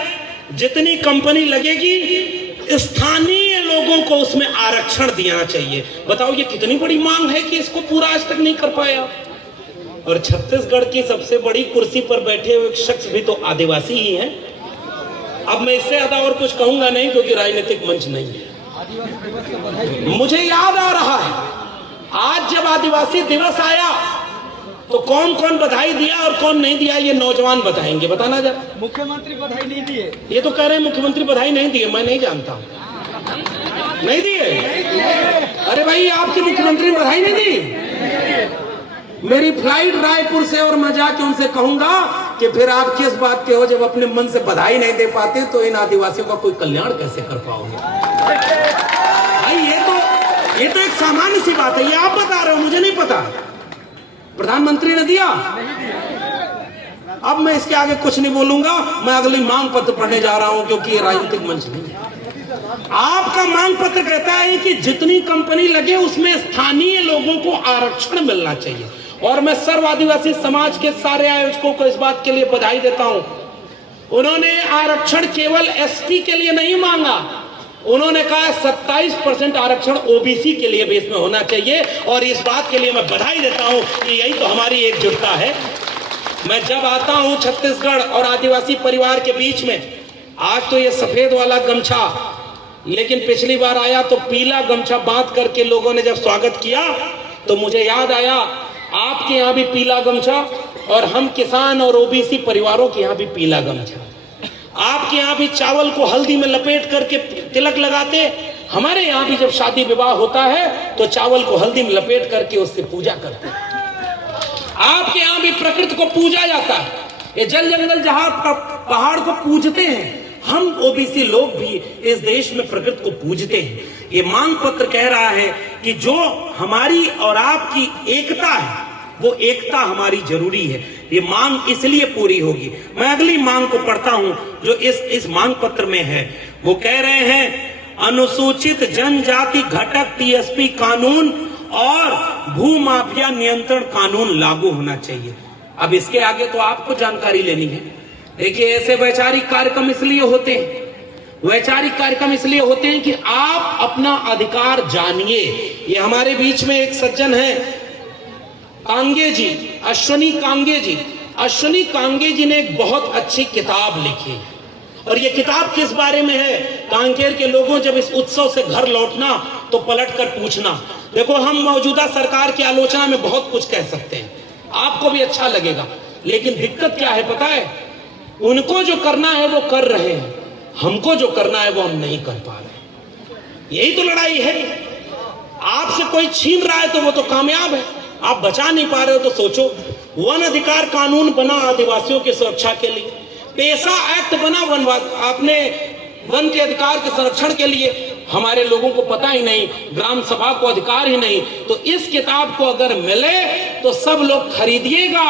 जितनी कंपनी लगेगी स्थानीय लोगों को उसमें आरक्षण देना चाहिए। बताओ, ये कितनी बड़ी मांग है कि इसको पूरा आज तक नहीं कर पाया। और छत्तीसगढ़ की सबसे बड़ी कुर्सी पर बैठे हुए शख्स भी तो आदिवासी ही हैं। अब मैं इससे ज्यादा और कुछ कहूंगा नहीं क्योंकि राजनीतिक मंच नहीं है। मुझे याद आ रहा है आज जब आदिवासी दिवस आया तो कौन कौन बधाई दिया और कौन नहीं दिया, ये नौजवान बताएंगे। बताना जरा। मुख्यमंत्री बधाई नहीं दिए। ये तो कह रहे हैं मुख्यमंत्री बधाई नहीं दिए। मैं नहीं जानता, नहीं दिए। अरे भाई, आपके मुख्यमंत्री ने बधाई नहीं दी। मेरी फ्लाइट रायपुर से और मैं जाके उनसे कहूंगा कि फिर आप किस बात के हो, जब अपने मन से बधाई नहीं दे पाते तो इन आदिवासियों का कोई कल्याण कैसे कर पाओगे? भाई ये तो एक सामान्य सी बात है। ये आप बता रहे हो, मुझे नहीं पता। प्रधानमंत्री ने दिया। अब मैं इसके आगे कुछ नहीं बोलूंगा। मैं अगली मांग पत्र पढ़ने जा रहा हूं क्योंकि ये राजनीतिक मंच नहीं है। आपका मांग पत्र कहता है कि जितनी कंपनी लगे उसमें स्थानीय लोगों को आरक्षण मिलना चाहिए। और मैं सर्व आदिवासी समाज के सारे आयोजकों को इस बात के लिए बधाई देता हूं। उन्होंने आरक्षण केवल एसटी के लिए नहीं मांगा, उन्होंने कहा 27% आरक्षण ओबीसी के लिए भी इसमें होना चाहिए। और इस बात के लिए मैं बधाई देता हूं कि यही तो हमारी एकजुटता है। मैं जब आता हूं छत्तीसगढ़ और आदिवासी परिवार के बीच में, आज तो ये सफेद वाला गमछा, लेकिन पिछली बार आया तो पीला गमछा बांध करके लोगों ने जब स्वागत किया तो मुझे याद आया आपके यहाँ भी पीला गमछा और हम किसान और ओबीसी परिवारों के यहाँ भी पीला गमछा। आपके यहाँ भी चावल को हल्दी में लपेट करके तिलक लगाते, हमारे यहाँ भी जब शादी विवाह होता है तो चावल को हल्दी में लपेट करके उससे पूजा करते हैं। आपके यहाँ भी प्रकृति को पूजा जाता है। ये जल जंगल जहां पहाड़ को पूजते हैं, हम ओबीसी लोग भी इस देश में प्रकृति को पूजते हैं। ये मांग पत्र कह रहा है कि जो हमारी और आपकी एकता है वो एकता हमारी जरूरी है। ये मांग इसलिए पूरी होगी। मैं अगली मांग को पढ़ता हूं जो इस मांग पत्र में है। वो कह रहे हैं अनुसूचित जनजाति घटक टीएसपी कानून और भूमाफिया नियंत्रण कानून लागू होना चाहिए। अब इसके आगे तो आपको जानकारी लेनी है। देखिए, ऐसे वैचारिक कार्यक्रम इसलिए होते हैं, वैचारिक कार्यक्रम इसलिए होते हैं कि आप अपना अधिकार जानिए। ये हमारे बीच में एक सज्जन है कांगे जी, अश्वनी कांगे जी। अश्वनी कांगे जी ने एक बहुत अच्छी किताब लिखी और ये किताब किस बारे में है? कांकेर के लोगों, जब इस उत्सव से घर लौटना तो पलट कर पूछना। देखो, हम मौजूदा सरकार की आलोचना में बहुत कुछ कह सकते हैं, आपको भी अच्छा लगेगा, लेकिन दिक्कत क्या है पता है? उनको जो करना है वो कर रहे हैं, हमको जो करना है वो हम नहीं कर पा रहे। यही तो लड़ाई है। आपसे कोई छीन रहा है तो वो तो कामयाब है, आप बचा नहीं पा रहे हो तो सोचो। वन अधिकार कानून बना आदिवासियों की सुरक्षा के लिए, पेशा एक्ट बना आपने वन के अधिकार के संरक्षण के लिए, हमारे लोगों को पता ही नहीं, ग्राम सभा को अधिकार ही नहीं। तो इस किताब को अगर मिले तो सब लोग खरीदिएगा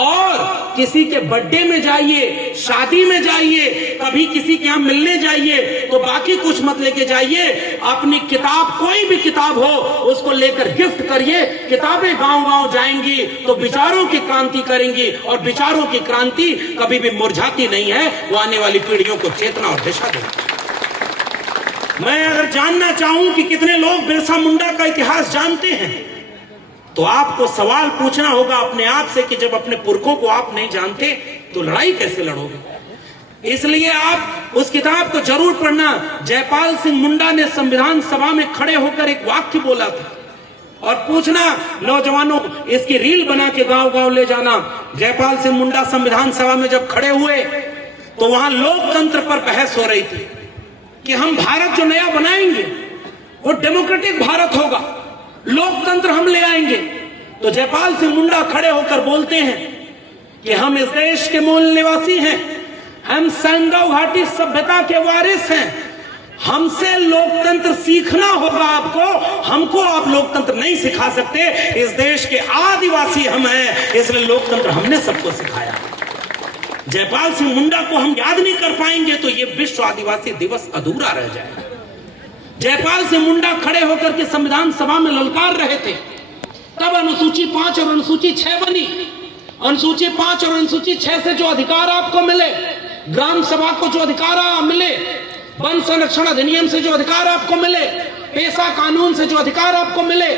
और किसी के बर्थडे में जाइए, शादी में जाइए, कभी किसी के यहाँ मिलने जाइए तो बाकी कुछ मत लेके जाइए। अपनी किताब, कोई भी किताब हो, उसको लेकर गिफ्ट करिए। किताबें गांव-गांव जाएंगी तो विचारों की क्रांति करेंगी और विचारों की क्रांति कभी भी मुरझाती नहीं है, वो आने वाली पीढ़ियों को चेतना और दिशा देती। मैं अगर जानना चाहूं कि कितने लोग बिरसा मुंडा का इतिहास जानते हैं तो आपको सवाल पूछना होगा अपने आप से कि जब अपने पुरखों को आप नहीं जानते तो लड़ाई कैसे लड़ोगे? इसलिए आप उस किताब को जरूर पढ़ना। जयपाल सिंह मुंडा ने संविधान सभा में खड़े होकर एक वाक्य बोला था और पूछना नौजवानों, इसकी रील बना के गांव-गांव ले जाना। जयपाल सिंह मुंडा संविधान सभा में जब खड़े हुए तो वहां लोकतंत्र पर बहस हो रही थी कि हम भारत जो नया बनाएंगे वो डेमोक्रेटिक भारत होगा, लोकतंत्र हम ले आएंगे। तो जयपाल सिंह मुंडा खड़े होकर बोलते हैं कि हम इस देश के मूल निवासी हैं, हम सैंडो घाटी सभ्यता के वारिस हैं, हमसे लोकतंत्र सीखना होगा आपको, हमको आप लोकतंत्र नहीं सिखा सकते। इस देश के आदिवासी हम हैं, इसलिए लोकतंत्र हमने सबको सिखाया। जयपाल सिंह मुंडा को हम याद नहीं कर पाएंगे तो ये विश्व आदिवासी दिवस अधूरा रह जाएगा। जयपाल सिंह मुंडा खड़े होकर के संविधान सभा में ललकार रहे थे, तब अनुसूची 5 और अनुसूची 6 बनी। अनुसूची 5 और अनुसूची 6 से जो अधिकार आपको मिले, ग्राम सभा को जो अधिकार मिले, वन संरक्षण अधिनियम से जो अधिकार आपको मिले, पेशा कानून से जो अधिकार आपको मिले,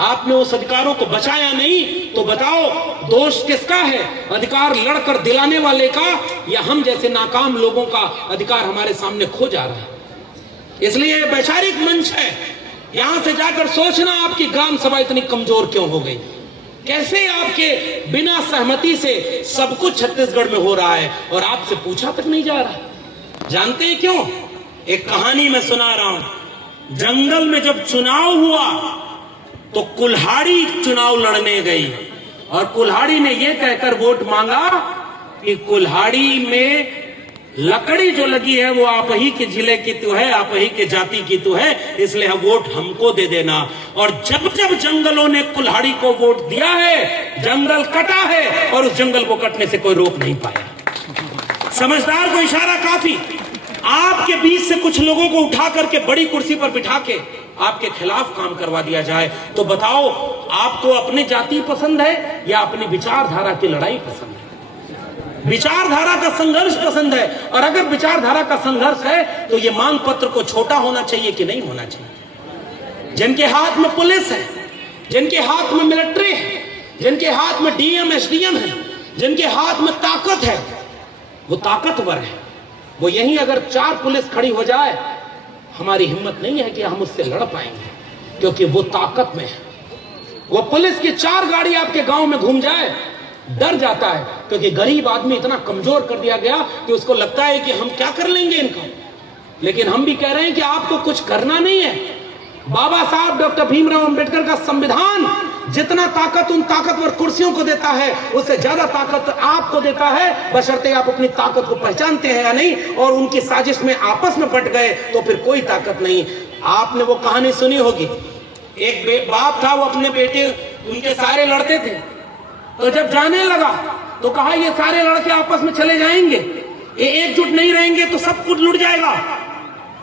आपने उस अधिकारों को बचाया नहीं, तो बताओ दोष किसका है? अधिकार लड़कर दिलाने वाले का, या हम जैसे नाकाम लोगों का अधिकार हमारे सामने खो जा रहा है। इसलिए वैचारिक मंच है, यहां से जाकर सोचना आपकी ग्राम सभा इतनी कमजोर क्यों हो गई, कैसे आपके बिना सहमति से सब कुछ छत्तीसगढ़ में हो रहा है और आपसे पूछा तक नहीं जा रहा। जानते हैं क्यों? एक कहानी मैं सुना रहा हूं। जंगल में जब चुनाव हुआ तो कुल्हाड़ी चुनाव लड़ने गई और कुल्हाड़ी ने यह कहकर वोट मांगा कि कुल्हाड़ी में लकड़ी जो लगी है वो आप ही के जिले की तो है, आप ही के जाति की तो है, इसलिए वोट हमको दे देना। और जब जब जंगलों ने कुल्हाड़ी को वोट दिया है, जंगल कटा है और उस जंगल को कटने से कोई रोक नहीं पाया। समझदार को इशारा काफी। आपके बीच से कुछ लोगों को उठा करके बड़ी कुर्सी पर बिठा के आपके खिलाफ काम करवा दिया जाए तो बताओ आपको अपनी जाति पसंद है या अपनी विचारधारा की लड़ाई पसंद है? विचारधारा का संघर्ष पसंद है। और अगर विचारधारा का संघर्ष है तो ये मांग पत्र को छोटा होना चाहिए कि नहीं होना चाहिए? जिनके हाथ में पुलिस है, जिनके हाथ में मिलिट्री है, जिनके हाथ में डीएम एसडीएम है, जिनके हाथ में ताकत है, वो ताकतवर है। वो यहीं अगर 4 पुलिस खड़ी हो जाए, हमारी हिम्मत नहीं है कि हम उससे लड़ पाएंगे, क्योंकि वो ताकत में है। वो पुलिस की 4 गाड़ी आपके गांव में घूम जाए, डर जाता है, क्योंकि गरीब आदमी इतना कमजोर कर दिया गया कि उसको लगता है कि हम क्या कर लेंगे इनको। लेकिन हम भी कह रहे हैं कि आपको कुछ करना नहीं है। बाबा साहब डॉक्टर भीमराव अंबेडकर का संविधान जितना ताकत उन ताकतवर कुर्सियों को देता है, उससे ज्यादा ताकत आपको देता है, बशर्ते आप अपनी ताकत को पहचानते हैं या नहीं और उनकी साजिश में आपस में बट गए तो फिर कोई ताकत नहीं। आपने वो कहानी सुनी होगी, एक बाप था, वो अपने बेटे उनके सारे लड़ते थे, तो जब जाने लगा तो कहा ये सारे लड़के आपस में चले जाएंगे, ये एकजुट नहीं रहेंगे तो सब कुछ लुट जाएगा।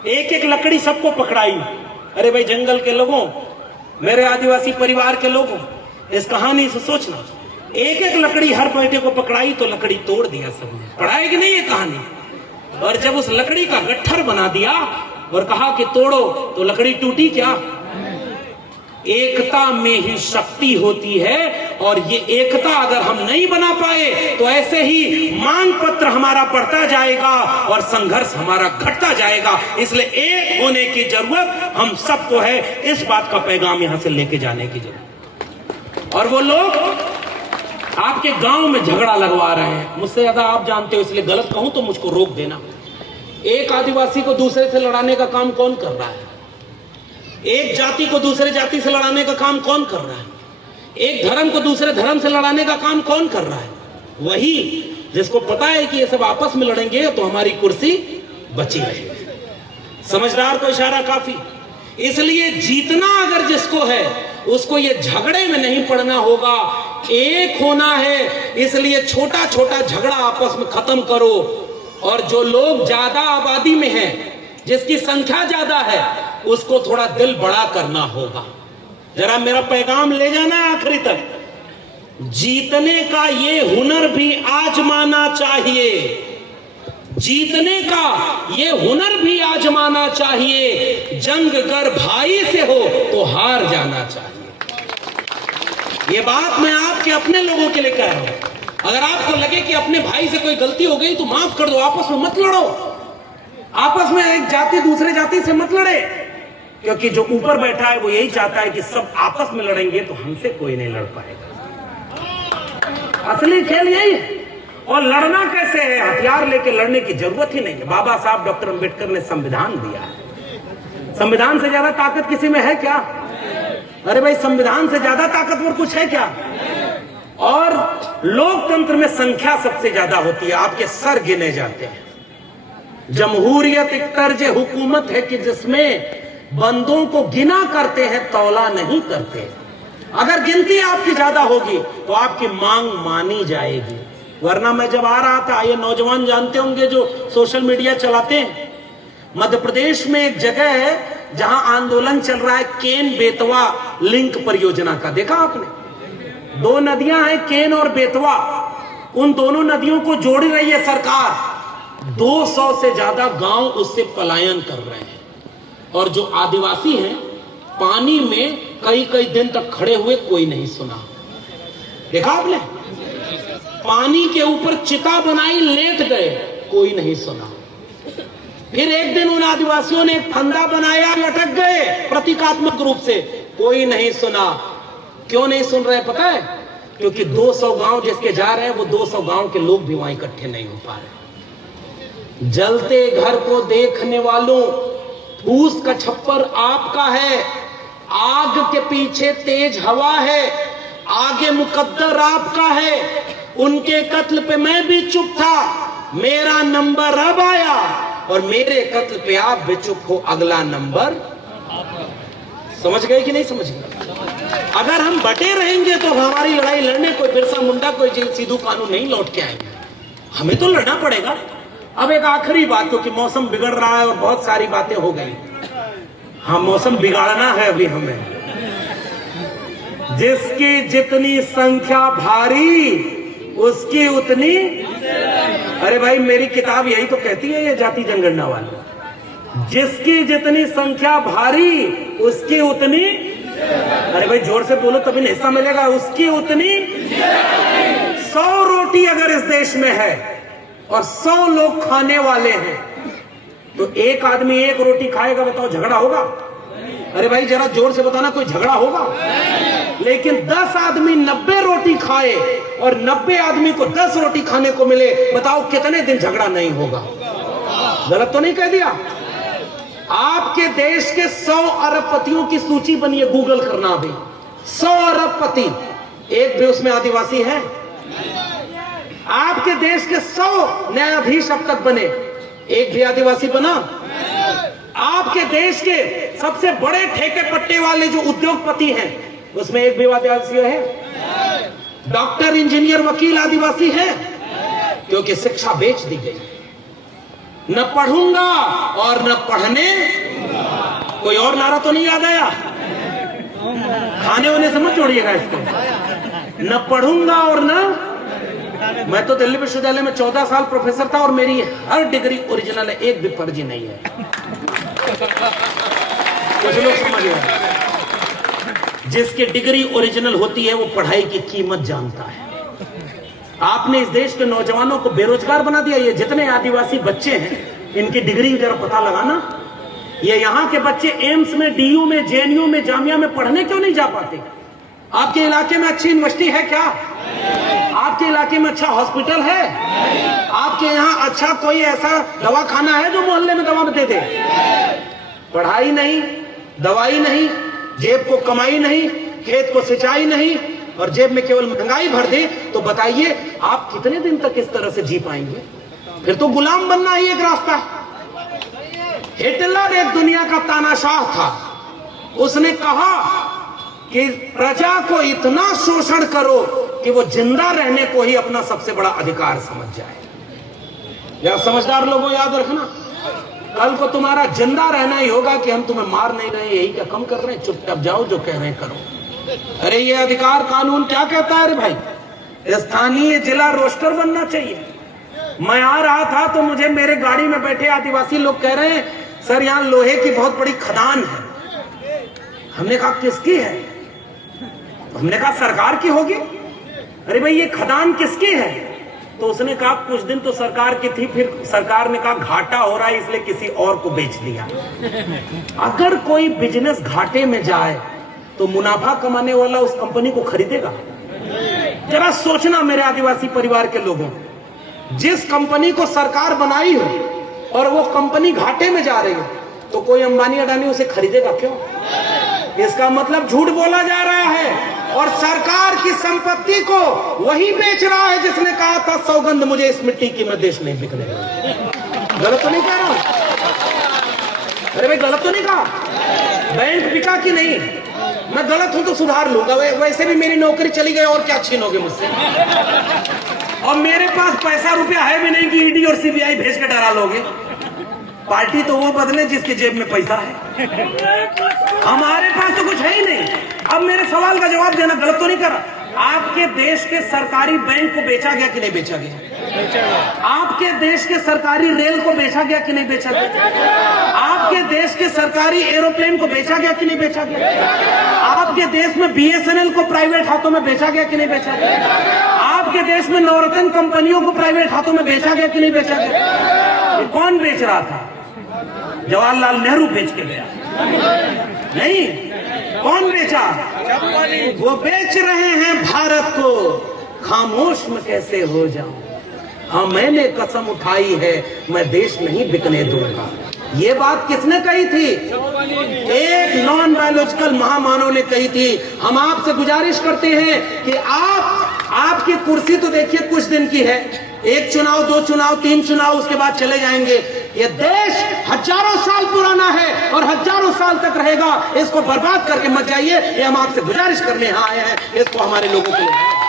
एक एक लकड़ी सबको पकड़ाई। अरे भाई जंगल के लोगों, मेरे आदिवासी परिवार के लोगों, इस कहानी से सोचना, एक एक लकड़ी हर बेटे को पकड़ाई तो लकड़ी तोड़ दिया सबने। पढ़ाई कि नहीं ये कहानी? और जब उस लकड़ी का गट्ठर बना दिया और कहा कि तोड़ो, तो लकड़ी टूटी क्या? एकता में ही शक्ति होती है। और ये एकता अगर हम नहीं बना पाए तो ऐसे ही मांग पत्र हमारा बढ़ता जाएगा और संघर्ष हमारा घटता जाएगा। इसलिए एक होने की जरूरत हम सबको है। इस बात का पैगाम यहां से लेके जाने की जरूरत। और वो लोग आपके गांव में झगड़ा लगवा रहे हैं, मुझसे ज्यादा आप जानते हो, इसलिए गलत कहूं तो मुझको रोक देना। एक आदिवासी को दूसरे से लड़ाने का काम कौन कर रहा है? एक जाति को दूसरे जाति से लड़ाने का काम कौन कर रहा है? एक धर्म को दूसरे धर्म से लड़ाने का काम कौन कर रहा है? वही जिसको पता है कि ये सब आपस में लड़ेंगे तो हमारी कुर्सी बची रहेगी। समझदार को इशारा काफी। इसलिए जीतना अगर जिसको है उसको ये झगड़े में नहीं पड़ना होगा, एक होना है। इसलिए छोटा छोटा झगड़ा आपस में खत्म करो। और जो लोग ज्यादा आबादी में हैं, जिसकी संख्या ज्यादा है, उसको थोड़ा दिल बड़ा करना होगा। जरा मेरा पैगाम ले जाना आखिरी तक। जीतने का ये हुनर भी आजमाना चाहिए, जीतने का ये हुनर भी आजमाना चाहिए। जंग अगर भाई से हो तो हार जाना चाहिए। ये बात मैं आपके अपने लोगों के लिए कह रहा हूं। अगर आपको लगे कि अपने भाई से कोई गलती हो गई तो माफ कर दो, आपस में मत लड़ो। आपस में एक जाति दूसरे जाति से मत लड़े, क्योंकि जो ऊपर बैठा है वो यही चाहता है कि सब आपस में लड़ेंगे तो हमसे कोई नहीं लड़ पाएगा। असली खेल यही है। और लड़ना कैसे है? हथियार लेके लड़ने की जरूरत ही नहीं है। बाबा साहब डॉक्टर अंबेडकर ने संविधान दिया है। संविधान से ज्यादा ताकत किसी में है क्या? अरे भाई संविधान से ज्यादा ताकतवर कुछ है क्या? और लोकतंत्र में संख्या सबसे ज्यादा होती है, आपके सर गिने जाते हैं। जमहूरियत एक तर्ज हुकूमत है कि जिसमें बंदों को गिना करते हैं, तौला नहीं करते। अगर गिनती आपकी ज्यादा होगी तो आपकी मांग मानी जाएगी। वरना मैं जब आ रहा था, ये नौजवान जानते होंगे जो सोशल मीडिया चलाते हैं, मध्य प्रदेश में एक जगह है जहां आंदोलन चल रहा है केन बेतवा लिंक परियोजना का। देखा आपने? 2 नदियां हैं, केन और बेतवा। उन दोनों नदियों को जोड़ रही है सरकार। 200 से ज्यादा गांव उससे पलायन कर रहे हैं, और जो आदिवासी हैं पानी में कई कई दिन तक खड़े हुए, कोई नहीं सुना। देखा आपने? पानी के ऊपर चिता बनाई, लेट गए, कोई नहीं सुना। फिर एक दिन उन आदिवासियों ने एक फंदा बनाया, लटक गए प्रतीकात्मक रूप से, कोई नहीं सुना। क्यों नहीं सुन रहे पता है? क्योंकि 200 गांव जिसके जा रहे हैं, वो 200 गांव के लोग भी वहां इकट्ठे नहीं हो पा रहे। जलते घर को देखने वालों, फूस का छप्पर आपका है, आग के पीछे तेज हवा है, आगे मुकद्दर आपका है। उनके कत्ल पे मैं भी चुप था, मेरा नंबर अब आया, और मेरे कत्ल पे आप भी चुप हो, अगला नंबर। समझ गए कि नहीं समझ गए? अगर हम बटे रहेंगे तो हमारी लड़ाई लड़ने कोई बिरसा मुंडा, कोई सिद्धू कानू नहीं लौट के आएंगे, हमें तो लड़ना पड़ेगा। अब एक आखिरी बात, क्योंकि मौसम बिगड़ रहा है और बहुत सारी बातें हो गई। हाँ, मौसम बिगाड़ना है अभी हमें। जिसकी जितनी संख्या भारी उसकी उतनी, अरे भाई मेरी किताब यही तो कहती है, ये जाति जनगणना वाली। जिसकी जितनी संख्या भारी उसकी उतनी, अरे भाई जोर से बोलो तभी हिस्सा मिलेगा, उसकी उतनी। 100 रोटी अगर इस देश में है और 100 लोग खाने वाले हैं, तो एक आदमी 1 रोटी खाएगा, बताओ झगड़ा होगा? अरे भाई जरा जोर से बताना, कोई झगड़ा होगा? लेकिन 10 आदमी 90 रोटी खाए और 90 आदमी को 10 रोटी खाने को मिले, बताओ कितने दिन झगड़ा नहीं होगा? गलत तो नहीं कह दिया? आपके देश के 100 अरबपतियों की सूची बनी है, गूगल करना अभी। 100 अरबपति, एक भी उसमें आदिवासी है? आपके देश के 100 न्यायाधीश अब तक बने, एक भी आदिवासी बना? आपके देश के सबसे बड़े ठेके पट्टे वाले जो उद्योगपति हैं, उसमें एक भी आदिवासी है? डॉक्टर, इंजीनियर, वकील आदिवासी है? क्योंकि शिक्षा बेच दी गई। न पढ़ूंगा और न पढ़ने, कोई और नारा तो नहीं याद आया? खाने होने से मत जोड़िएगा इसको। न पढ़ूंगा और न, मैं तो दिल्ली विश्वविद्यालय में 14 साल प्रोफेसर था और मेरी हर डिग्री ओरिजिनल है, एक भी फर्जी नहीं है। कुछ लोग समझ गए? जिसकी डिग्री ओरिजिनल होती है वो पढ़ाई की कीमत जानता है। आपने इस देश के नौजवानों को बेरोजगार बना दिया। ये जितने आदिवासी बच्चे हैं, इनकी डिग्री जरा पता लगाना। ये यहाँ के बच्चे एम्स में, डीयू में, जेएनयू में, जामिया में पढ़ने क्यों नहीं जा पाते? आपके इलाके में अच्छी यूनिवर्सिटी है क्या? आपके इलाके में अच्छा हॉस्पिटल है? आपके यहाँ अच्छा कोई ऐसा दवाखाना है जो मोहल्ले में दवा दे दे? पढ़ाई नहीं, दवाई नहीं, जेब को कमाई नहीं, खेत को सिंचाई नहीं, और जेब में केवल महंगाई भर दे, तो बताइए आप कितने दिन तक इस तरह से जी पाएंगे? फिर तो गुलाम बनना ही एक रास्ता है। हिटलर एक दुनिया का तानाशाह था। उसने कहा कि प्रजा को इतना शोषण करो कि वो जिंदा रहने को ही अपना सबसे बड़ा अधिकार समझ जाए। या समझदार लोगों याद रखना, कल को तुम्हारा जिंदा रहना ही होगा कि हम तुम्हें मार नहीं रहे, यही क्या कम कर रहे हैं, चुपचाप जाओ, जो कह रहे हैं करो। अरे ये अधिकार कानून क्या कहता है? अरे भाई स्थानीय जिला रोस्टर बनना चाहिए। मैं आ रहा था तो मुझे मेरे गाड़ी में बैठे आदिवासी लोग कह रहे हैं, सर यहाँ लोहे की बहुत बड़ी खदान है। हमने कहा किसकी है? हमने कहा सरकार की होगी। अरे भाई ये खदान किसकी है? तो उसने कहा कुछ दिन तो सरकार की थी, फिर सरकार ने कहा घाटा हो रहा है इसलिए किसी और को बेच दिया। अगर कोई बिजनेस घाटे में जाए तो मुनाफा कमाने वाला उस कंपनी को खरीदेगा? जरा सोचना मेरे आदिवासी परिवार के लोगों, जिस कंपनी को सरकार बनाई हो और वो कंपनी घाटे में जा रही हो, तो कोई अंबानी अडानी उसे खरीदेगा क्यों? इसका मतलब झूठ बोला जा रहा है, और सरकार की संपत्ति को वही बेच रहा है जिसने कहा था सौगंध मुझे इस मिट्टी की, मैं देश नहीं बिकने दूंगा। गलत तो नहीं कह रहा हूं? अरे भाई गलत तो नहीं कहा? बैंक बिका कि नहीं? मैं गलत हूं तो सुधार लूंगा, वैसे भी मेरी नौकरी चली गई और क्या छीनोगे मुझसे? और मेरे पास पैसा रुपया है भी नहीं कि ईडी और सीबीआई भेज के डरा लोगे। पार्टी तो वो बदले जिसके जेब में पैसा है। हमारे पास तो कुछ है ही नहीं। अब मेरे सवाल का जवाब देना, गलत तो नहीं कर रहा। आपके देश के सरकारी बैंक को बेचा गया कि नहीं बेचा गया? आपके देश के सरकारी रेल को बेचा गया कि नहीं बेचा गया? आपके देश के सरकारी एरोप्लेन को बेचा गया कि नहीं बेचा गया? आपके देश में बीएसएनएल को प्राइवेट हाथों में बेचा गया कि नहीं बेचा गया? आपके देश में नवरत्न कंपनियों को प्राइवेट हाथों में बेचा गया कि नहीं बेचा गया? ये कौन बेच रहा था? जवाहरलाल नेहरू बेच के गया नहीं। कौन बेचा? वो बेच रहे हैं भारत को। खामोश में कैसे हो जाऊं? हाँ, मैंने कसम उठाई है, मैं देश नहीं बिकने दूंगा। ये बात किसने कही थी? एक नॉन बायोलॉजिकल महामानव ने कही थी। हम आपसे गुजारिश करते हैं कि आपकी कुर्सी तो देखिए कुछ दिन की है, एक चुनाव, दो चुनाव, तीन चुनाव, उसके बाद चले जाएंगे। ये देश हजारों साल पुराना है और हजारों साल तक रहेगा। इसको बर्बाद करके मत जाइए। ये हम आपसे गुजारिश करने यहाँ आए हैं, इसको हमारे लोगों के लिए।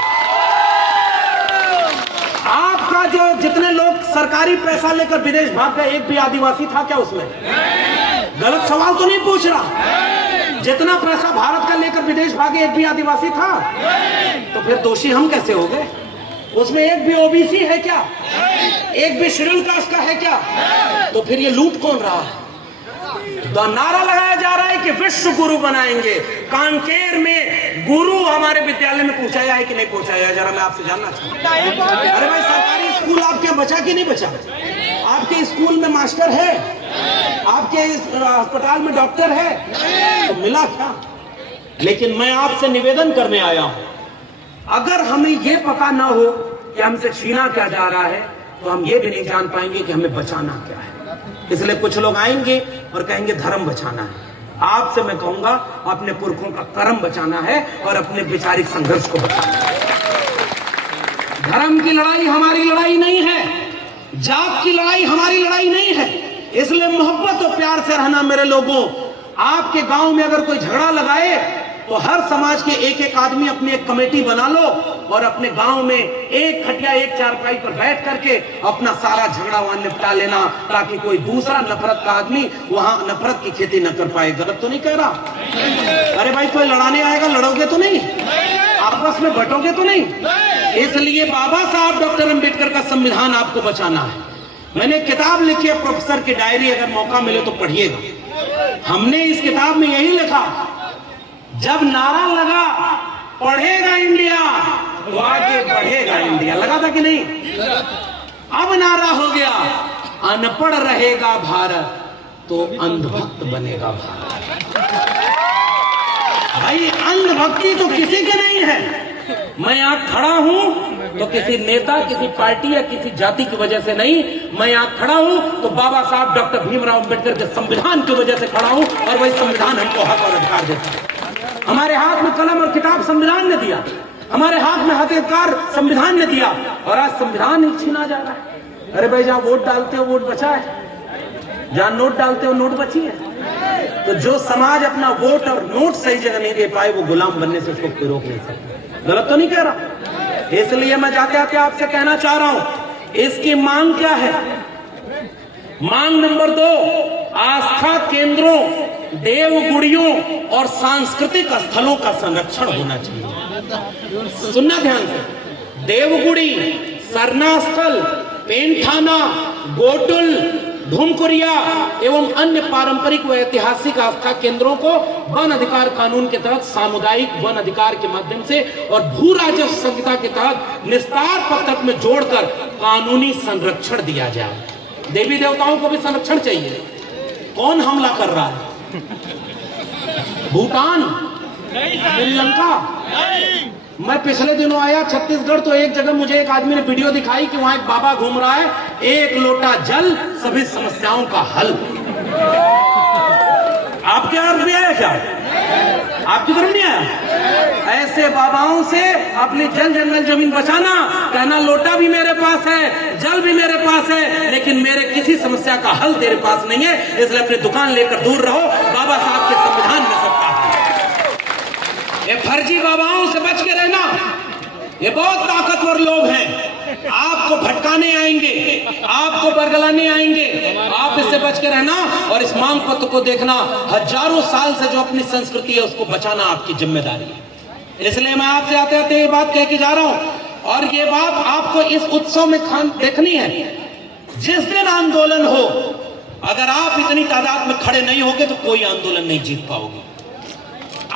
आपका जो जितने लोग सरकारी पैसा लेकर विदेश भाग गए, एक भी आदिवासी था क्या उसमें? गलत सवाल तो नहीं पूछ रहा। जितना पैसा भारत का लेकर विदेश भागे, एक भी आदिवासी था? तो फिर दोषी हम कैसे हो गए? उसमें एक भी ओबीसी है क्या? एक भी शेड्यूल कास्ट का है क्या? तो फिर ये लूट कौन रहा है? तो नारा लगाया जा रहा है कि विश्व गुरु बनाएंगे। कांकेर में गुरु हमारे विद्यालय में पहुंचाया है कि नहीं पहुंचाया? जरा मैं आपसे जानना चाहता हूं। अरे भाई, सरकारी स्कूल आपके बचा कि नहीं बचा? आपके स्कूल में मास्टर है? आपके अस्पताल में डॉक्टर है? तो मिला क्या? लेकिन मैं आपसे निवेदन करने आया हूं, अगर हमें यह पता ना हो कि हमसे छीना क्या जा रहा है, तो हम ये भी नहीं जान पाएंगे कि हमें बचाना क्या है। इसलिए कुछ लोग आएंगे और कहेंगे धर्म बचाना है। आपसे मैं कहूंगा, अपने पुरखों का कर्म बचाना है और अपने वैचारिक संघर्ष को बचाना है। धर्म की लड़ाई हमारी लड़ाई नहीं है, जात की लड़ाई हमारी लड़ाई नहीं है। इसलिए मोहब्बत और प्यार से रहना मेरे लोगों। आपके गांव में अगर कोई झगड़ा लगाए तो हर समाज के एक एक आदमी अपनी एक कमेटी बना लो और अपने गांव में एक खटिया, एक चारपाई पर बैठ करके अपना सारा झगड़ा वहां निपटा लेना, ताकि कोई दूसरा नफरत का आदमी वहां नफरत की खेती न कर पाए। गलत तो नहीं कह रहा? अरे भाई, कोई लड़ाने आएगा, लड़ोगे तो नहीं? आपस में बटोगे तो नहीं? इसलिए बाबा साहब डॉक्टर अंबेडकर का संविधान आपको बचाना है। मैंने किताब लिखी है, प्रोफेसर की डायरी, अगर मौका मिले तो पढ़िएगा। हमने इस किताब में यही लिखा, जब नारा लगा पढ़ेगा इंडिया तो आगे बढ़ेगा इंडिया, लगा था कि नहीं? अब नारा हो गया अनपढ़ रहेगा भारत तो अंधभक्त बनेगा भारत। भाई, अंधभक्ति तो किसी की नहीं है। मैं यहां खड़ा हूं तो किसी नेता, किसी पार्टी या किसी जाति की वजह से नहीं। मैं यहां खड़ा हूं तो बाबा साहब डॉक्टर भीमराव अंबेडकर के संविधान की वजह से खड़ा हूं, और वही संविधान हमको हक और अधिकार देता है। हमारे हाथ में कलम और किताब संविधान ने दिया, हमारे हाथ में हथियार संविधान ने दिया, और आज संविधान ही छीना जा रहा है। अरे भाई, जहां वोट डालते हो वोट बचा है, जहां नोट डालते हो नोट बची है। तो जो समाज अपना वोट और नोट सही जगह नहीं दे पाए, वो गुलाम बनने से उसको कोई रोक नहीं सकता। गलत तो नहीं कह रहा? इसलिए मैं जाते आते आपसे कहना चाह रहा हूं, इसकी मांग क्या है? मांग नंबर 2, आस्था केंद्रों, देवगुड़ियों और सांस्कृतिक स्थलों का संरक्षण होना चाहिए। सुनना ध्यान से, देवगुड़ी, सरना स्थल, पेंठाना, गोटुल, धूमकुरिया एवं अन्य पारंपरिक व ऐतिहासिक आस्था केंद्रों को वन अधिकार कानून के तहत सामुदायिक वन अधिकार के माध्यम से और भू राजस्व संहिता के तहत निस्तार पत्रक में जोड़कर कानूनी संरक्षण दिया जाए। देवी देवताओं को भी संरक्षण चाहिए। कौन हमला कर रहा है? भूटान, श्रीलंका? मैं पिछले दिनों आया छत्तीसगढ़, तो एक जगह मुझे एक आदमी ने वीडियो दिखाई कि वहां एक बाबा घूम रहा है, एक लोटा जल सभी समस्याओं का हल। आपके यहाँ भी आया क्या? आपकी तरफ नहीं आया? ऐसे बाबाओं से अपनी जल जंगल जमीन बचाना, कहना लोटा भी मेरे पास है, जल भी मेरे पास है, लेकिन मेरे किसी समस्या का हल तेरे पास नहीं है, इसलिए अपनी दुकान लेकर दूर रहो। बाबा साहब के संविधान में सबका है। ये फर्जी बाबाओं से बच के रहना। ये बहुत ताकतवर लोग हैं, आपको भटकाने आएंगे, आपको बरगलाने आएंगे, आप इससे बच के रहना और इस मांग पत्र को देखना। हजारों साल से जो अपनी संस्कृति है उसको बचाना आपकी जिम्मेदारी है। इसलिए मैं आपसे आते आते ये बात कह के जा रहा हूं और ये बात आपको इस उत्सव में देखनी है। जिस दिन आंदोलन हो, अगर आप इतनी तादाद में खड़े नहीं होगे तो कोई आंदोलन नहीं जीत पाओगे।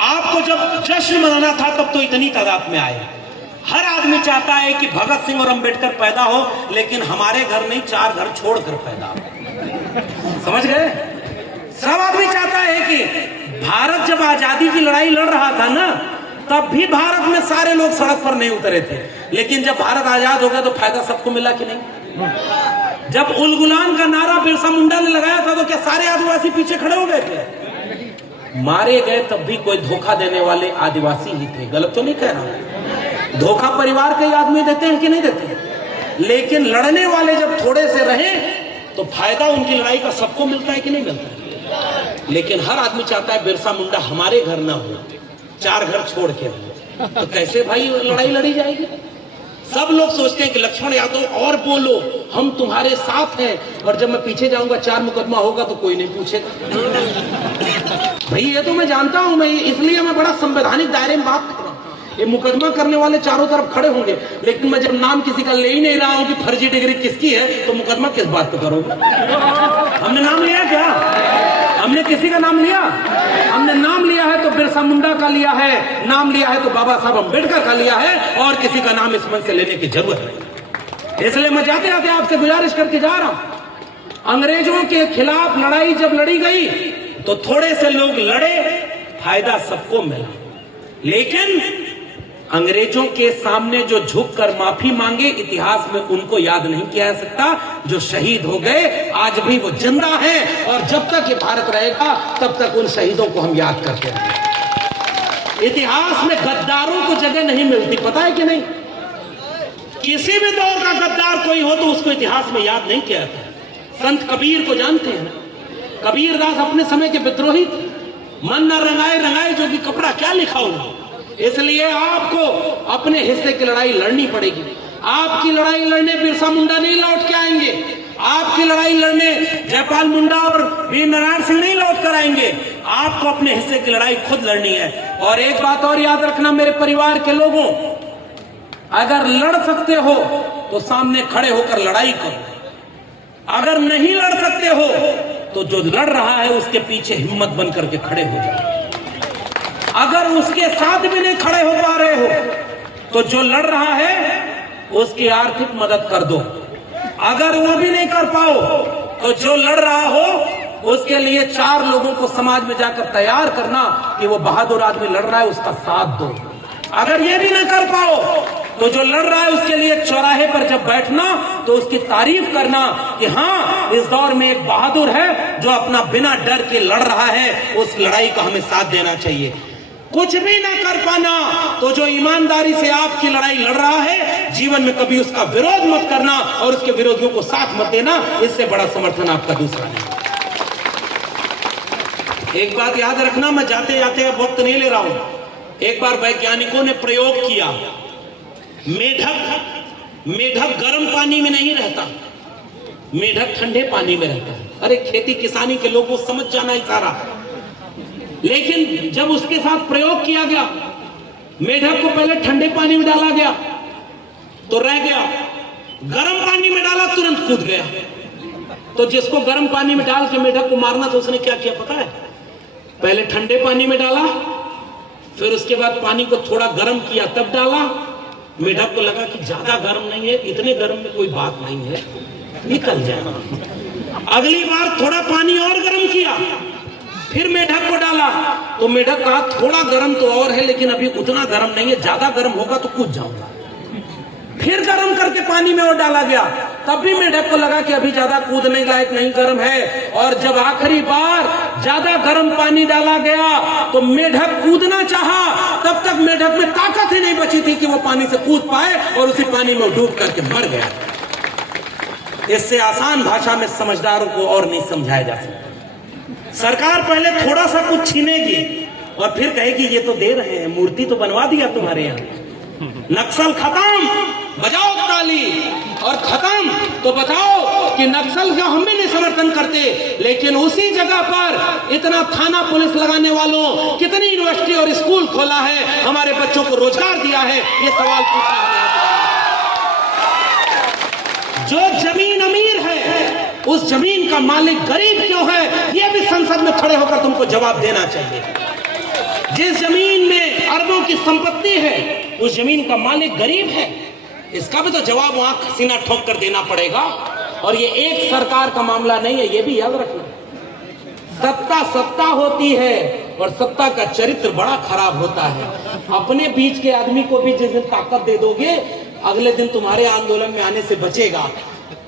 आपको जब जश्न मनाना था तब तो इतनी तादाद में आए। हर आदमी चाहता है कि भगत सिंह और अंबेडकर पैदा हो, लेकिन हमारे घर नहीं, 4 घर छोड़कर पैदा हो। समझ गए? सब आदमी चाहता है कि भारत जब आजादी की लड़ाई लड़ रहा था ना, तब भी भारत में सारे लोग सड़क पर नहीं उतरे थे, लेकिन जब भारत आजाद हो गया तो फायदा सबको मिला कि नहीं? जब उल गुलाम का नारा बिरसा मुंडा ने लगाया था तो क्या सारे आदिवासी पीछे खड़े हो गए थे? मारे गए तब भी कोई धोखा देने वाले आदिवासी ही थे। गलत तो नहीं कह रहा। धोखा परिवार के आदमी देते हैं कि नहीं देते? लेकिन लड़ने वाले जब थोड़े से रहे तो फायदा उनकी लड़ाई का सबको मिलता है कि नहीं मिलता? लेकिन हर आदमी चाहता है बिरसा मुंडा हमारे घर ना हो, 4 घर छोड़ के हो। तो कैसे भाई लड़ाई लड़ी जाएगी? सब लोग सोचते हैं कि लक्ष्मण यादव और बोलो, हम तुम्हारे साथ हैं, और जब मैं पीछे जाऊंगा 4 मुकदमा होगा तो कोई नहीं पूछेगा। भाई ये तो मैं जानता हूं, मैं इसलिए मैं बड़ा संवैधानिक दायरे में बात कर रहा हूं। ये मुकदमा करने वाले चारों तरफ खड़े होंगे, लेकिन मैं जब नाम किसी का ले ही नहीं रहा हूं कि फर्जी डिग्री किसकी है, तो मुकदमा किस बात पे करोगे? हमने नाम लिया क्या? हमने किसी का नाम लिया? हमने नाम लिया है तो बिरसा मुंडा का लिया है, नाम लिया है तो बाबा साहब अंबेडकर का लिया है, और किसी का नाम इस मन से लेने की जरूरत नहीं। इसलिए मैं जाते जाते आपसे गुजारिश करके जा रहा हूं, अंग्रेजों के खिलाफ लड़ाई जब लड़ी गई तो थोड़े से लोग लड़े, फायदा सबको मिला, लेकिन अंग्रेजों के सामने जो झुककर माफी मांगे, इतिहास में उनको याद नहीं किया जा सकता। जो शहीद हो गए आज भी वो जिंदा हैं, और जब तक ये भारत रहेगा तब तक उन शहीदों को हम याद करते रहेंगे। इतिहास में गद्दारों को जगह नहीं मिलती, पता है कि नहीं? किसी भी दौर का गद्दार कोई हो तो उसको इतिहास में याद नहीं किया जाता। संत कबीर को जानते हैं ना? कबीरदास अपने समय के विद्रोही थे। मन न रंगाए रंगाए जो कि कपड़ा क्या लिखा हुआ। इसलिए आपको अपने हिस्से की लड़ाई लड़नी पड़ेगी। आपकी लड़ाई लड़ने बिरसा मुंडा नहीं लौट के आएंगे, आपकी लड़ाई लड़ने जयपाल मुंडा और वीर नारायण सिंह नहीं लौट कर आएंगे। आपको अपने हिस्से की लड़ाई खुद लड़नी है। और एक बात और याद रखना मेरे परिवार के लोगों, अगर लड़ सकते हो तो सामने खड़े होकर लड़ाई करो। अगर नहीं लड़ सकते हो तो जो लड़ रहा है उसके पीछे हिम्मत बन करके खड़े हो जाओ। अगर उसके साथ भी नहीं खड़े हो पा रहे हो तो जो लड़ रहा है उसकी आर्थिक मदद कर दो। अगर वो भी नहीं कर पाओ तो जो लड़ रहा हो उसके लिए 4 लोगों को समाज में जाकर तैयार करना कि वो बहादुर आदमी लड़ रहा है, उसका साथ दो। अगर ये भी ना कर पाओ तो जो लड़ रहा है उसके लिए चौराहे पर जब बैठना तो उसकी तारीफ करना कि हाँ, इस दौर में एक बहादुर है जो अपना बिना डर के लड़ रहा है, उस लड़ाई का हमें साथ देना चाहिए। कुछ भी ना कर पाना तो जो ईमानदारी से आपकी लड़ाई लड़ रहा है, जीवन में कभी उसका विरोध मत करना और उसके विरोधियों को साथ मत देना। इससे बड़ा समर्थन आपका दूसरा नहीं। एक बात याद रखना, मैं जाते जाते अब वक्त नहीं ले रहा हूं। एक बार वैज्ञानिकों ने प्रयोग किया, मेढक गर्म पानी में नहीं रहता, मेढक ठंडे पानी में रहता है। अरे खेती किसानी के लोगों को समझ जाना ही सारा। लेकिन जब उसके साथ प्रयोग किया गया, मेढक को पहले ठंडे पानी में डाला गया तो रह गया, गर्म पानी में डाला तुरंत कूद गया। तो जिसको गर्म पानी में डाल के मेढक को मारना तो उसने क्या किया पता है? पहले ठंडे पानी में डाला, फिर उसके बाद पानी को थोड़ा गर्म किया तब डाला। मेढक को लगा कि ज्यादा गर्म नहीं है, इतने गर्म में कोई बात नहीं है, निकल जाएगा। अगली बार थोड़ा पानी और गर्म किया, फिर मेढक को डाला तो मेढक कहा थोड़ा गर्म तो और है, लेकिन अभी उतना गर्म नहीं है, ज्यादा गर्म होगा तो कूद जाऊंगा। फिर गर्म करके पानी में और डाला गया, तब भी मेढक को लगा कि अभी ज्यादा कूदने लायक नहीं गर्म है। और जब आखिरी बार ज्यादा गर्म पानी डाला गया तो मेढक कूदना चाहा, तब तक मेढक में ताकत ही नहीं बची थी कि वो पानी से कूद पाए, और उसी पानी में डूब करके मर गया। इससे आसान भाषा में समझदारों को और नहीं समझाया जा सकता। सरकार पहले थोड़ा सा कुछ छीनेगी और फिर कहेगी ये तो दे रहे हैं, मूर्ति तो बनवा दिया तुम्हारे यहाँ, नक्सल खत्म, बजाओ ताली। और खत्म। तो बताओ कि नक्सल का हम भी नहीं समर्थन करते, लेकिन उसी जगह पर इतना थाना पुलिस लगाने वालों, कितनी यूनिवर्सिटी और स्कूल खोला है, हमारे बच्चों को रोजगार दिया है, ये सवाल पूछा है। जो जमीन अमीर है उस जमीन का मालिक गरीब क्यों है, यह भी संसद में खड़े होकर तुमको जवाब देना चाहिए। जिस जमीन में अरबों की संपत्ति है उस जमीन का मालिक गरीब है, इसका भी तो जवाब वहां सीना ठोक कर देना पड़ेगा। और ये एक सरकार का मामला नहीं है, ये भी याद रखना। सत्ता सत्ता होती है और सत्ता का चरित्र बड़ा खराब होता है। अपने बीच के आदमी को भी जिस दिन ताकत दे दोगे, अगले दिन तुम्हारे आंदोलन में आने से बचेगा।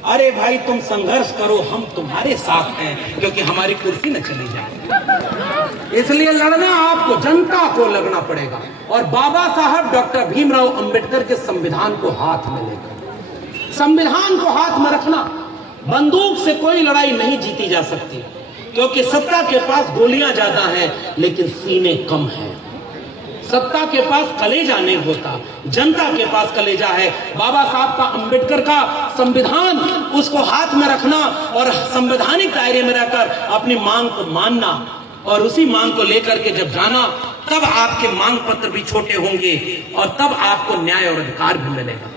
अरे भाई तुम संघर्ष करो, हम तुम्हारे साथ हैं, क्योंकि हमारी कुर्सी न चली जाए। इसलिए लड़ना आपको, जनता को लड़ना पड़ेगा। और बाबा साहब डॉक्टर भीमराव अंबेडकर के संविधान को हाथ में लेकर, संविधान को हाथ में रखना। बंदूक से कोई लड़ाई नहीं जीती जा सकती, क्योंकि सत्ता के पास गोलियां ज्यादा हैं लेकिन सीने कम हैं। सत्ता के पास कलेजा नहीं होता, जनता के पास कलेजा है। बाबा साहब का, अंबेडकर का संविधान, उसको हाथ में रखना और संवैधानिक दायरे में रहकर अपनी मांग को मानना, और उसी मांग को लेकर के जब जाना, तब आपके मांग पत्र भी छोटे होंगे और तब आपको न्याय और अधिकार भी मिलेगा।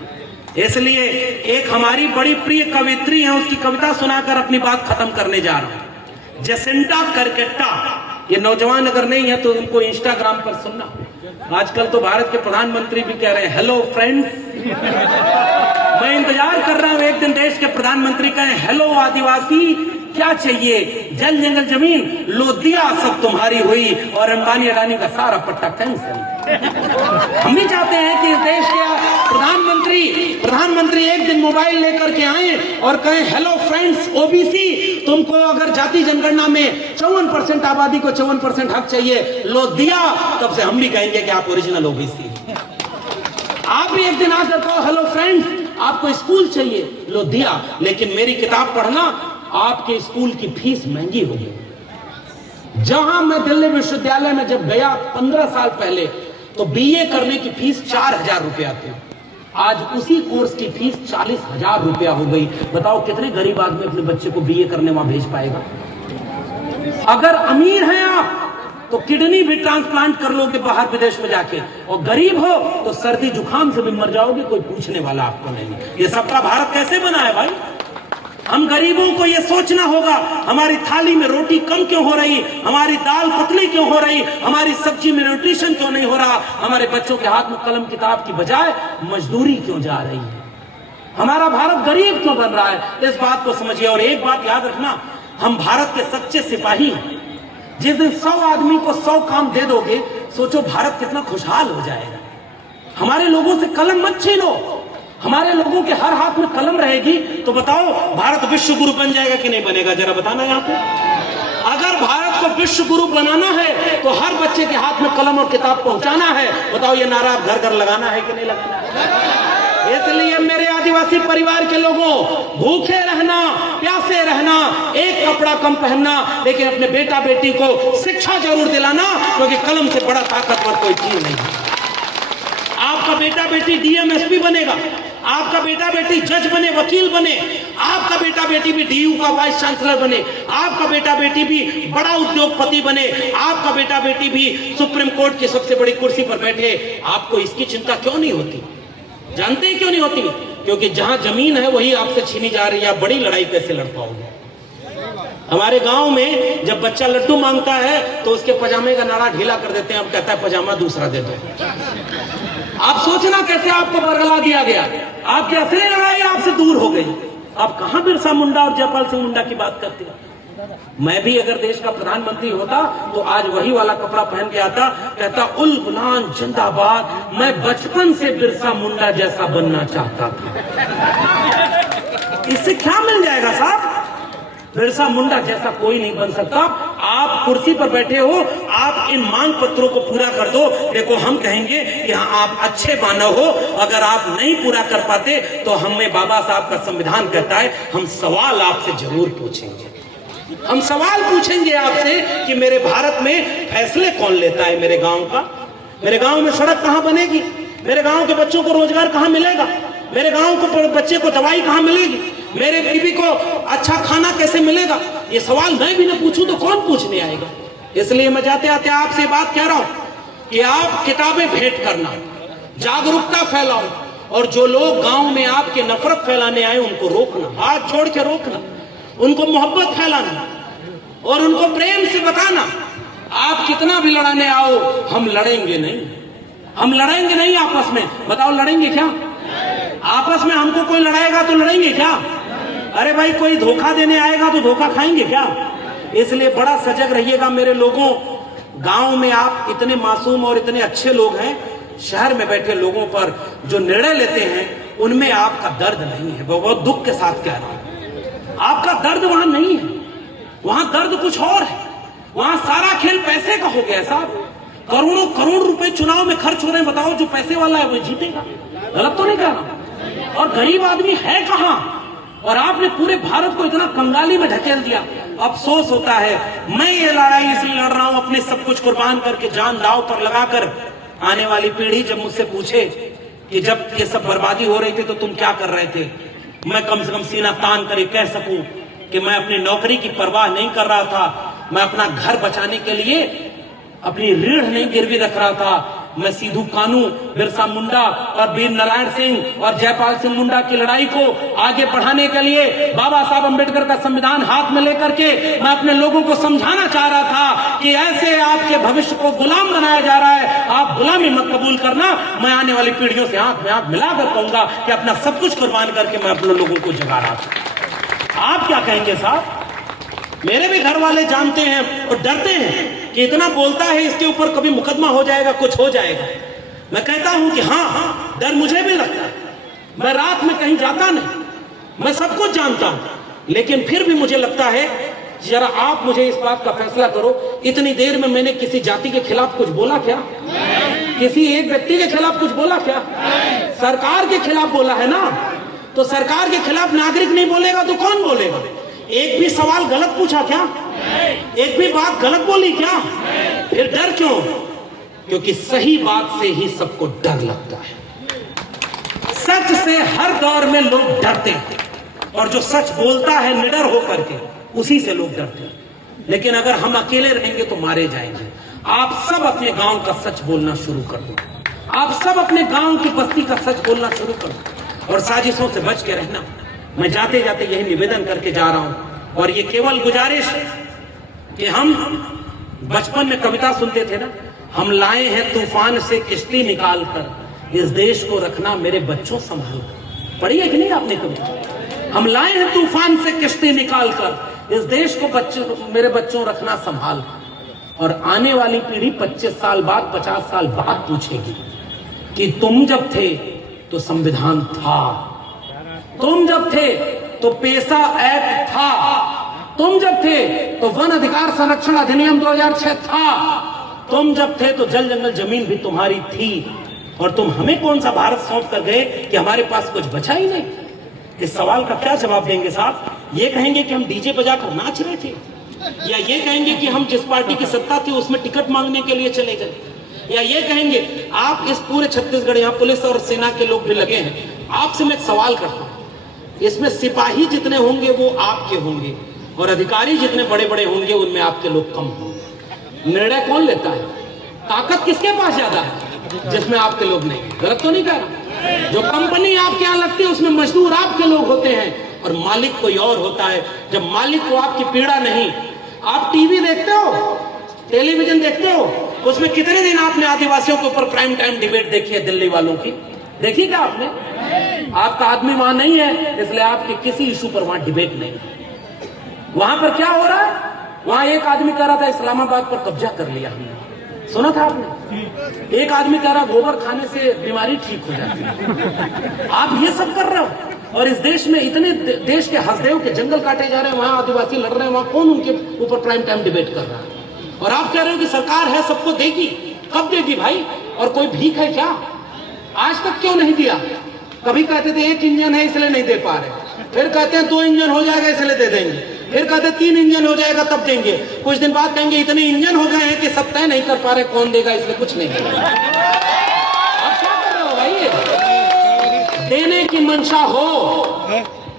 इसलिए एक हमारी बड़ी प्रिय कवित्री है, उसकी कविता सुनाकर अपनी बात खत्म करने जा रहा हूं। जसिंटा करकेट्टा, ये नौजवान अगर नहीं है तो उनको इंस्टाग्राम पर सुनना। आजकल तो भारत के प्रधानमंत्री भी कह रहे हैं हेलो फ्रेंड्स। मैं इंतजार कर रहा हूं एक दिन देश के प्रधानमंत्री कहें हेलो आदिवासी, क्या चाहिए, जल जंगल जमीन लो दिया सब तुम्हारी हुई, और अंबानी अडानी का सारा पट्टा कैंसिल। हम भी चाहते हैं कि इस देश के प्रधानमंत्री एक दिन मोबाइल लेकर के आए और कहें हेलो फ्रेंड्स ओबीसी, तुमको अगर जाति जनगणना में 54% आबादी को 54% हक चाहिए, लो दिया, तब से हम भी कहेंगे कि आप ओरिजिनल ओबीसी। आप भी एक दिन आकर कहो हेलो फ्रेंड्स, आपको स्कूल चाहिए, लो दिया, लेकिन मेरी किताब पढ़ना, आपके स्कूल की फीस महंगी हो गई। जहां मैं दिल्ली विश्वविद्यालय में जब गया 15 साल पहले, तो बीए करने की फीस 4000 रुपया थी। आज उसी कोर्स की फीस 40,000 रुपया हो गई। बताओ कितने गरीब आदमी अपने बच्चे को बीए करने वहां भेज पाएगा। अगर अमीर हैं आप तो किडनी भी ट्रांसप्लांट कर लोगे बाहर विदेश में जाके, और गरीब हो तो सर्दी जुकाम से भी मर जाओगे, कोई पूछने वाला आपको नहीं। ये सबका भारत कैसे बना है भाई? हम गरीबों को ये सोचना होगा, हमारी थाली में रोटी कम क्यों हो रही, हमारी दाल पतली क्यों हो रही, हमारी सब्जी में न्यूट्रिशन क्यों नहीं हो रहा, हमारे बच्चों के हाथ में कलम किताब की बजाय मजदूरी क्यों जा रही है, हमारा भारत गरीब क्यों बन रहा है। इस बात को समझिए। और एक बात याद रखना, हम भारत के सच्चे सिपाही हैं। जिस दिन 100 आदमी को 100 काम दे दोगे, सोचो भारत कितना खुशहाल हो जाएगा। हमारे लोगों से कलम मत छीनो, हमारे लोगों के हर हाथ में कलम रहेगी, तो बताओ भारत विश्व गुरु बन जाएगा कि नहीं बनेगा? जरा बताना यहाँ पे। अगर भारत को विश्व गुरु बनाना है तो हर बच्चे के हाथ में कलम और किताब पहुंचाना है। बताओ ये नारा आप घर घर लगाना है कि नहीं लगाना है? इसलिए मेरे आदिवासी परिवार के लोगों, भूखे रहना, प्यासे रहना, एक कपड़ा कम पहनना, लेकिन अपने बेटा बेटी को शिक्षा जरूर दिलाना, क्योंकि कलम से बड़ा ताकतवर कोई चीज नहीं है। आपका बेटा बेटी डीएम एसपी बनेगा, आपका बेटा बेटी जज बने, वकील बने, आपका बेटा बेटी भी डीयू का वाइस चांसलर बने, आपका बेटा बेटी भी बड़ा उद्योगपति बने, आपका बेटा बेटी भी सुप्रीम कोर्ट की सबसे बड़ी कुर्सी पर बैठे। आपको इसकी चिंता क्यों नहीं होती? जानते हैं क्यों नहीं होती? क्योंकि जहां जमीन है वही आपसे छीनी जा रही है। आप बड़ी लड़ाई कैसे लड़ पाओगे? हमारे गांव में जब बच्चा लड्डू मांगता है तो उसके पजामे का नाड़ा ढीला कर देते हैं, अब कहता है पजामा दूसरा दे दो। आप सोचना कैसे आपको बरगला दिया गया, आपकी असली लड़ाई आपसे दूर हो गई। आप कहां बिरसा मुंडा और जयपाल सिंह मुंडा की बात करते हैं? मैं भी अगर देश का प्रधानमंत्री होता तो आज वही वाला कपड़ा पहन के आता, कहता उल गुलाम जिंदाबाद, मैं बचपन से बिरसा मुंडा जैसा बनना चाहता था। इससे क्या मिल जाएगा साहब? बिरसा मुंडा जैसा कोई नहीं बन सकता। आप कुर्सी पर बैठे हो, आप इन मांग पत्रों को पूरा कर दो। देखो हम कहेंगे कि हाँ आप अच्छे मानव हो, अगर आप नहीं पूरा कर पाते तो हमें बाबा साहब का संविधान कहता है हम सवाल आपसे जरूर पूछेंगे। हम सवाल पूछेंगे आपसे कि मेरे भारत में फैसले कौन लेता है मेरे गांव का, मेरे गांव में सड़क कहां बनेगी, मेरे गांव के बच्चों को रोजगार कहां मिलेगा, मेरे गांव को बच्चे को दवाई कहाँ मिलेगी, मेरे बीबी को अच्छा खाना कैसे मिलेगा, ये सवाल मैं भी ना पूछूं तो कौन पूछने आएगा। इसलिए मैं जाते आते आपसे बात कह रहा हूं कि आप किताबें भेंट करना, जागरूकता फैलाओ, और जो लोग गांव में आपके नफरत फैलाने आए उनको रोकना, हाथ जोड़ के रोकना, उनको मोहब्बत फैलाना और उनको प्रेम से बताना, आप कितना भी लड़ाने आओ हम लड़ेंगे नहीं, हम लड़ेंगे नहीं आपस में। बताओ लड़ेंगे क्या? आपस में हमको कोई लड़ाएगा तो लड़ेंगे क्या? अरे भाई कोई धोखा देने आएगा तो धोखा खाएंगे क्या? इसलिए बड़ा सजग रहिएगा मेरे लोगों। गांव में आप इतने मासूम और इतने अच्छे लोग हैं, शहर में बैठे लोगों पर जो निर्णय लेते हैं उनमें आपका दर्द नहीं है। बहुत दुख के साथ कह रहा हूं, आपका दर्द वहां नहीं है, वहां दर्द कुछ और है। वहां सारा खेल पैसे का हो गया साहब, करोड़ों करोड़ रुपए चुनाव में खर्च हो रहे हैं। बताओ जो पैसे वाला है वो जीतेगा, गलत तो नहीं कह रहा, और गरीब आदमी है कहां? और आपने पूरे भारत को इतना कंगाली में ढकेल दिया। अफसोस होता है, मैं ये लड़ाई इसलिए लड़ रहा हूं अपने सब कुछ कुर्बान करके, जान दांव पर लगाकर। आने वाली पीढ़ी जब मुझसे पूछे कि जब ये सब बर्बादी हो रही थी तो तुम क्या कर रहे थे, मैं कम से कम सीना तान कर कह सकूं कि मैं अपनी नौकरी की परवाह नहीं कर रहा था, मैं अपना घर बचाने के लिए अपनी रीढ़ नहीं गिरवी रख रहा था। मैं सिद्धू कानू, बिरसा मुंडा और वीर नारायण सिंह और जयपाल सिंह मुंडा की लड़ाई को आगे बढ़ाने के लिए बाबा साहब अंबेडकर का संविधान हाथ में लेकर के मैं अपने लोगों को समझाना चाह रहा था कि ऐसे आपके भविष्य को गुलाम बनाया जा रहा है, आप गुलामी मत कबूल करना। मैं आने वाली पीढ़ियों से आंख में आंख मिलाकर कहूंगा कि अपना सब कुछ कुर्बान करके मैं अपने लोगों को जगा रहा था। आप क्या कहेंगे साहब? मेरे भी घर वाले जानते हैं और डरते हैं कि इतना बोलता है, इसके ऊपर कभी मुकदमा हो जाएगा, कुछ हो जाएगा। मैं कहता हूं कि हाँ, डर मुझे भी लगता है। मैं रात में कहीं जाता नहीं, मैं सब कुछ जानता हूं, लेकिन फिर भी मुझे लगता है जरा आप मुझे इस बात का फैसला करो, इतनी देर में मैंने किसी जाति के खिलाफ कुछ बोला क्या? किसी एक व्यक्ति के खिलाफ कुछ बोला क्या? सरकार के खिलाफ बोला है ना। तो सरकार के खिलाफ नागरिक नहीं बोलेगा तो कौन बोलेगा? एक भी सवाल गलत पूछा क्या? एक भी बात गलत बोली क्या? फिर डर क्यों? क्योंकि सही बात से ही सबको डर लगता है। सच से हर दौर में लोग डरते हैं, और जो सच बोलता है निडर होकर के, उसी से लोग डरते हैं। लेकिन अगर हम अकेले रहेंगे तो मारे जाएंगे। आप सब अपने गांव का सच बोलना शुरू कर दो, आप सब अपने गांव की बस्ती का सच बोलना शुरू कर दो, और साजिशों से बच के रहना। मैं जाते जाते यही निवेदन करके जा रहा हूं, और ये केवल गुजारिश कि हम बचपन में कविता सुनते थे ना, हम लाए हैं तूफान से किश्ती निकाल कर, इस देश को रखना मेरे बच्चों संभाल कर। पढ़ी है कि नहीं आपने कविता? हम लाए हैं तूफान से किश्ती निकाल कर, इस देश को मेरे बच्चों रखना संभाल कर। और आने वाली पीढ़ी 25 साल बाद, 50 साल बाद पूछेगी कि तुम जब थे तो संविधान था, तुम जब थे तो पेशा एक्ट था, तुम जब थे तो वन अधिकार संरक्षण अधिनियम 2006 था, तुम जब थे तो जल जंगल जमीन भी तुम्हारी थी, और तुम हमें कौन सा भारत सौंप कर गए कि हमारे पास कुछ बचा ही नहीं। इस सवाल का क्या जवाब देंगे साहब? ये कहेंगे कि हम डीजे बजाकर नाच रहे थे, या ये कहेंगे कि हम जिस पार्टी की सत्ता थी उसमें टिकट मांगने के लिए चले गए, या ये कहेंगे आप इस पूरे छत्तीसगढ़, यहाँ पुलिस और सेना के लोग भी लगे हैं। आपसे मैं एक सवाल करता हूं, इसमें सिपाही जितने होंगे वो आपके होंगे, और अधिकारी जितने बड़े बड़े होंगे उनमें आपके लोग कम होंगे। निर्णय कौन लेता है? ताकत किसके पास ज्यादा है? जिसमें आपके लोग नहीं। गलत तो नहीं कह रहा। जो कंपनी आपके यहाँ लगती है उसमें मजदूर आपके लोग होते हैं, और मालिक कोई और होता है। जब मालिक को आपकी पीड़ा नहीं, आप टीवी देखते हो, टेलीविजन देखते हो, उसमें कितने दिन आपने आदिवासियों के ऊपर प्राइम टाइम डिबेट देखी है? दिल्ली वालों की देखी क्या आपने? आपका आदमी वहां नहीं है, इसलिए आपके किसी इशू पर वहां डिबेट नहीं है। वहां पर क्या हो रहा है? वहां एक आदमी कह रहा था इस्लामाबाद पर कब्जा कर लिया हमने, सुना था आपने? एक आदमी कह रहा गोबर खाने से बीमारी ठीक हो जाती है। आप ये सब कर रहे हो, और इस देश में इतने देश के हसदेव के जंगल काटे जा रहे हैं, वहां आदिवासी लड़ रहे हैं, वहां कौन उनके ऊपर प्राइम टाइम डिबेट कर रहा है? और आप कह रहे हो कि सरकार है सबको देगी। कब देगी भाई? और कोई भीख है क्या? आज तक क्यों नहीं दिया? कभी कहते थे 1 इंजन है इसलिए नहीं दे पा रहे, फिर कहते हैं 2 इंजन हो जाएगा इसलिए दे देंगे, फिर कहते 3 इंजन हो जाएगा तब देंगे, कुछ दिन बाद कहेंगे इतने इंजन हो गए हैं कि सब तय नहीं कर पा रहे कौन देगा, इसलिए कुछ नहीं देगा। आप क्या कर रहे हो भाई? देने की मंशा हो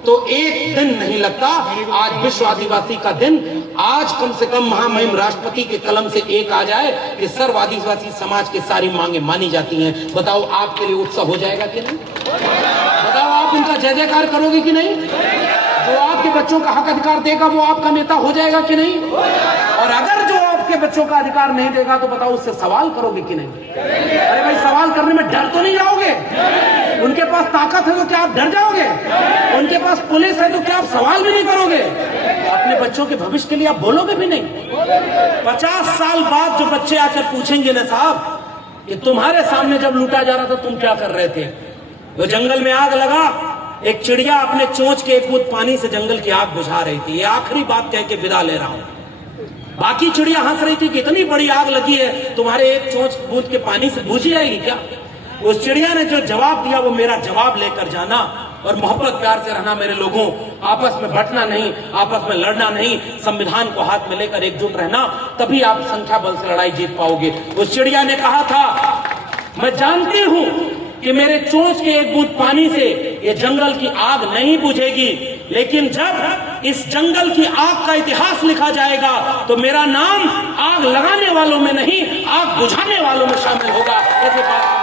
तो एक दिन नहीं लगता। आज विश्व आदिवासी का दिन, आज कम से कम महामहिम राष्ट्रपति के कलम से एक आ जाए कि सर्व आदिवासी समाज की सारी मांगे मानी जाती हैं। बताओ आपके लिए उत्सव हो जाएगा कि नहीं? बताओ आप उनका जय जयकार करोगे कि नहीं? जो आपके बच्चों का हक अधिकार देगा वो आपका नेता हो जाएगा कि नहीं? और अगर जो आपके बच्चों का अधिकार नहीं देगा तो बताओ उससे सवाल करोगे कि नहीं? अरे भाई, सवाल करने में डर तो नहीं जाओगे? उनके पास ताकत है तो क्या आप डर जाओगे? उनके पास पुलिस है तो क्या आप सवाल भी नहीं करोगे? अपने बच्चों के भविष्य के लिए आप बोलोगे भी नहीं? 50 साल बाद जो बच्चे आकर पूछेंगे ना साहब कि तुम्हारे सामने जब लूटा जा रहा था तुम क्या कर रहे थे? वो जंगल में आग लगा, एक चिड़िया अपने चोंच के एक बूंद पानी से जंगल की आग बुझा रही थी। ये आखिरी बात कह के विदा ले रहा हूं। बाकी चिड़िया हंस रही थी कि इतनी बड़ी आग लगी है, तुम्हारे एक चोंच बूंद के पानी से बुझ जाएगी क्या? उस चिड़िया ने जो जवाब दिया वो मेरा जवाब लेकर जाना और मोहब्बत प्यार से रहना। मेरे लोगों, आपस में बंटना नहीं, आपस में लड़ना नहीं, संविधान को हाथ में लेकर एकजुट रहना, तभी आप संख्या बल से लड़ाई जीत पाओगे। उस चिड़िया ने कहा था, मैं जानती हूं कि मेरे चोंच के एक बूंद पानी से ये जंगल की आग नहीं बुझेगी, लेकिन जब इस जंगल की आग का इतिहास लिखा जाएगा तो मेरा नाम आग लगाने वालों में नहीं, आग बुझाने वालों में शामिल होगा। ऐसे बात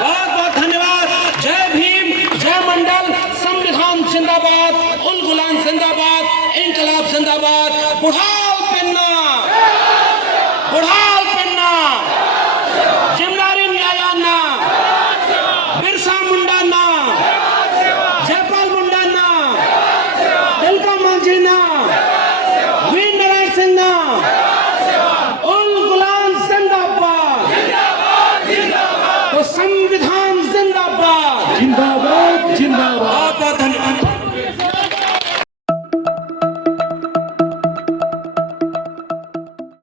बहुत बहुत धन्यवाद। जय भीम, जय मंडल, संविधान जिंदाबाद, उल गुलाम जिंदाबाद, इंकलाब जिंदाबाद, बुढ़ाल पेन्ना, बुढ़ाल पेन्ना, जिमलारी न्यायान्ना, बिरसा मुंडा ना, जयपाल मुंडा ना, तिलका मांझी ना, वीर नारायण सिंह ना, उल गुलाम जिंदाबाद, तो संविधान जिंदाबाद, जिंदाबाद जिंदाबाद। बहुत बहुत धन्यवाद।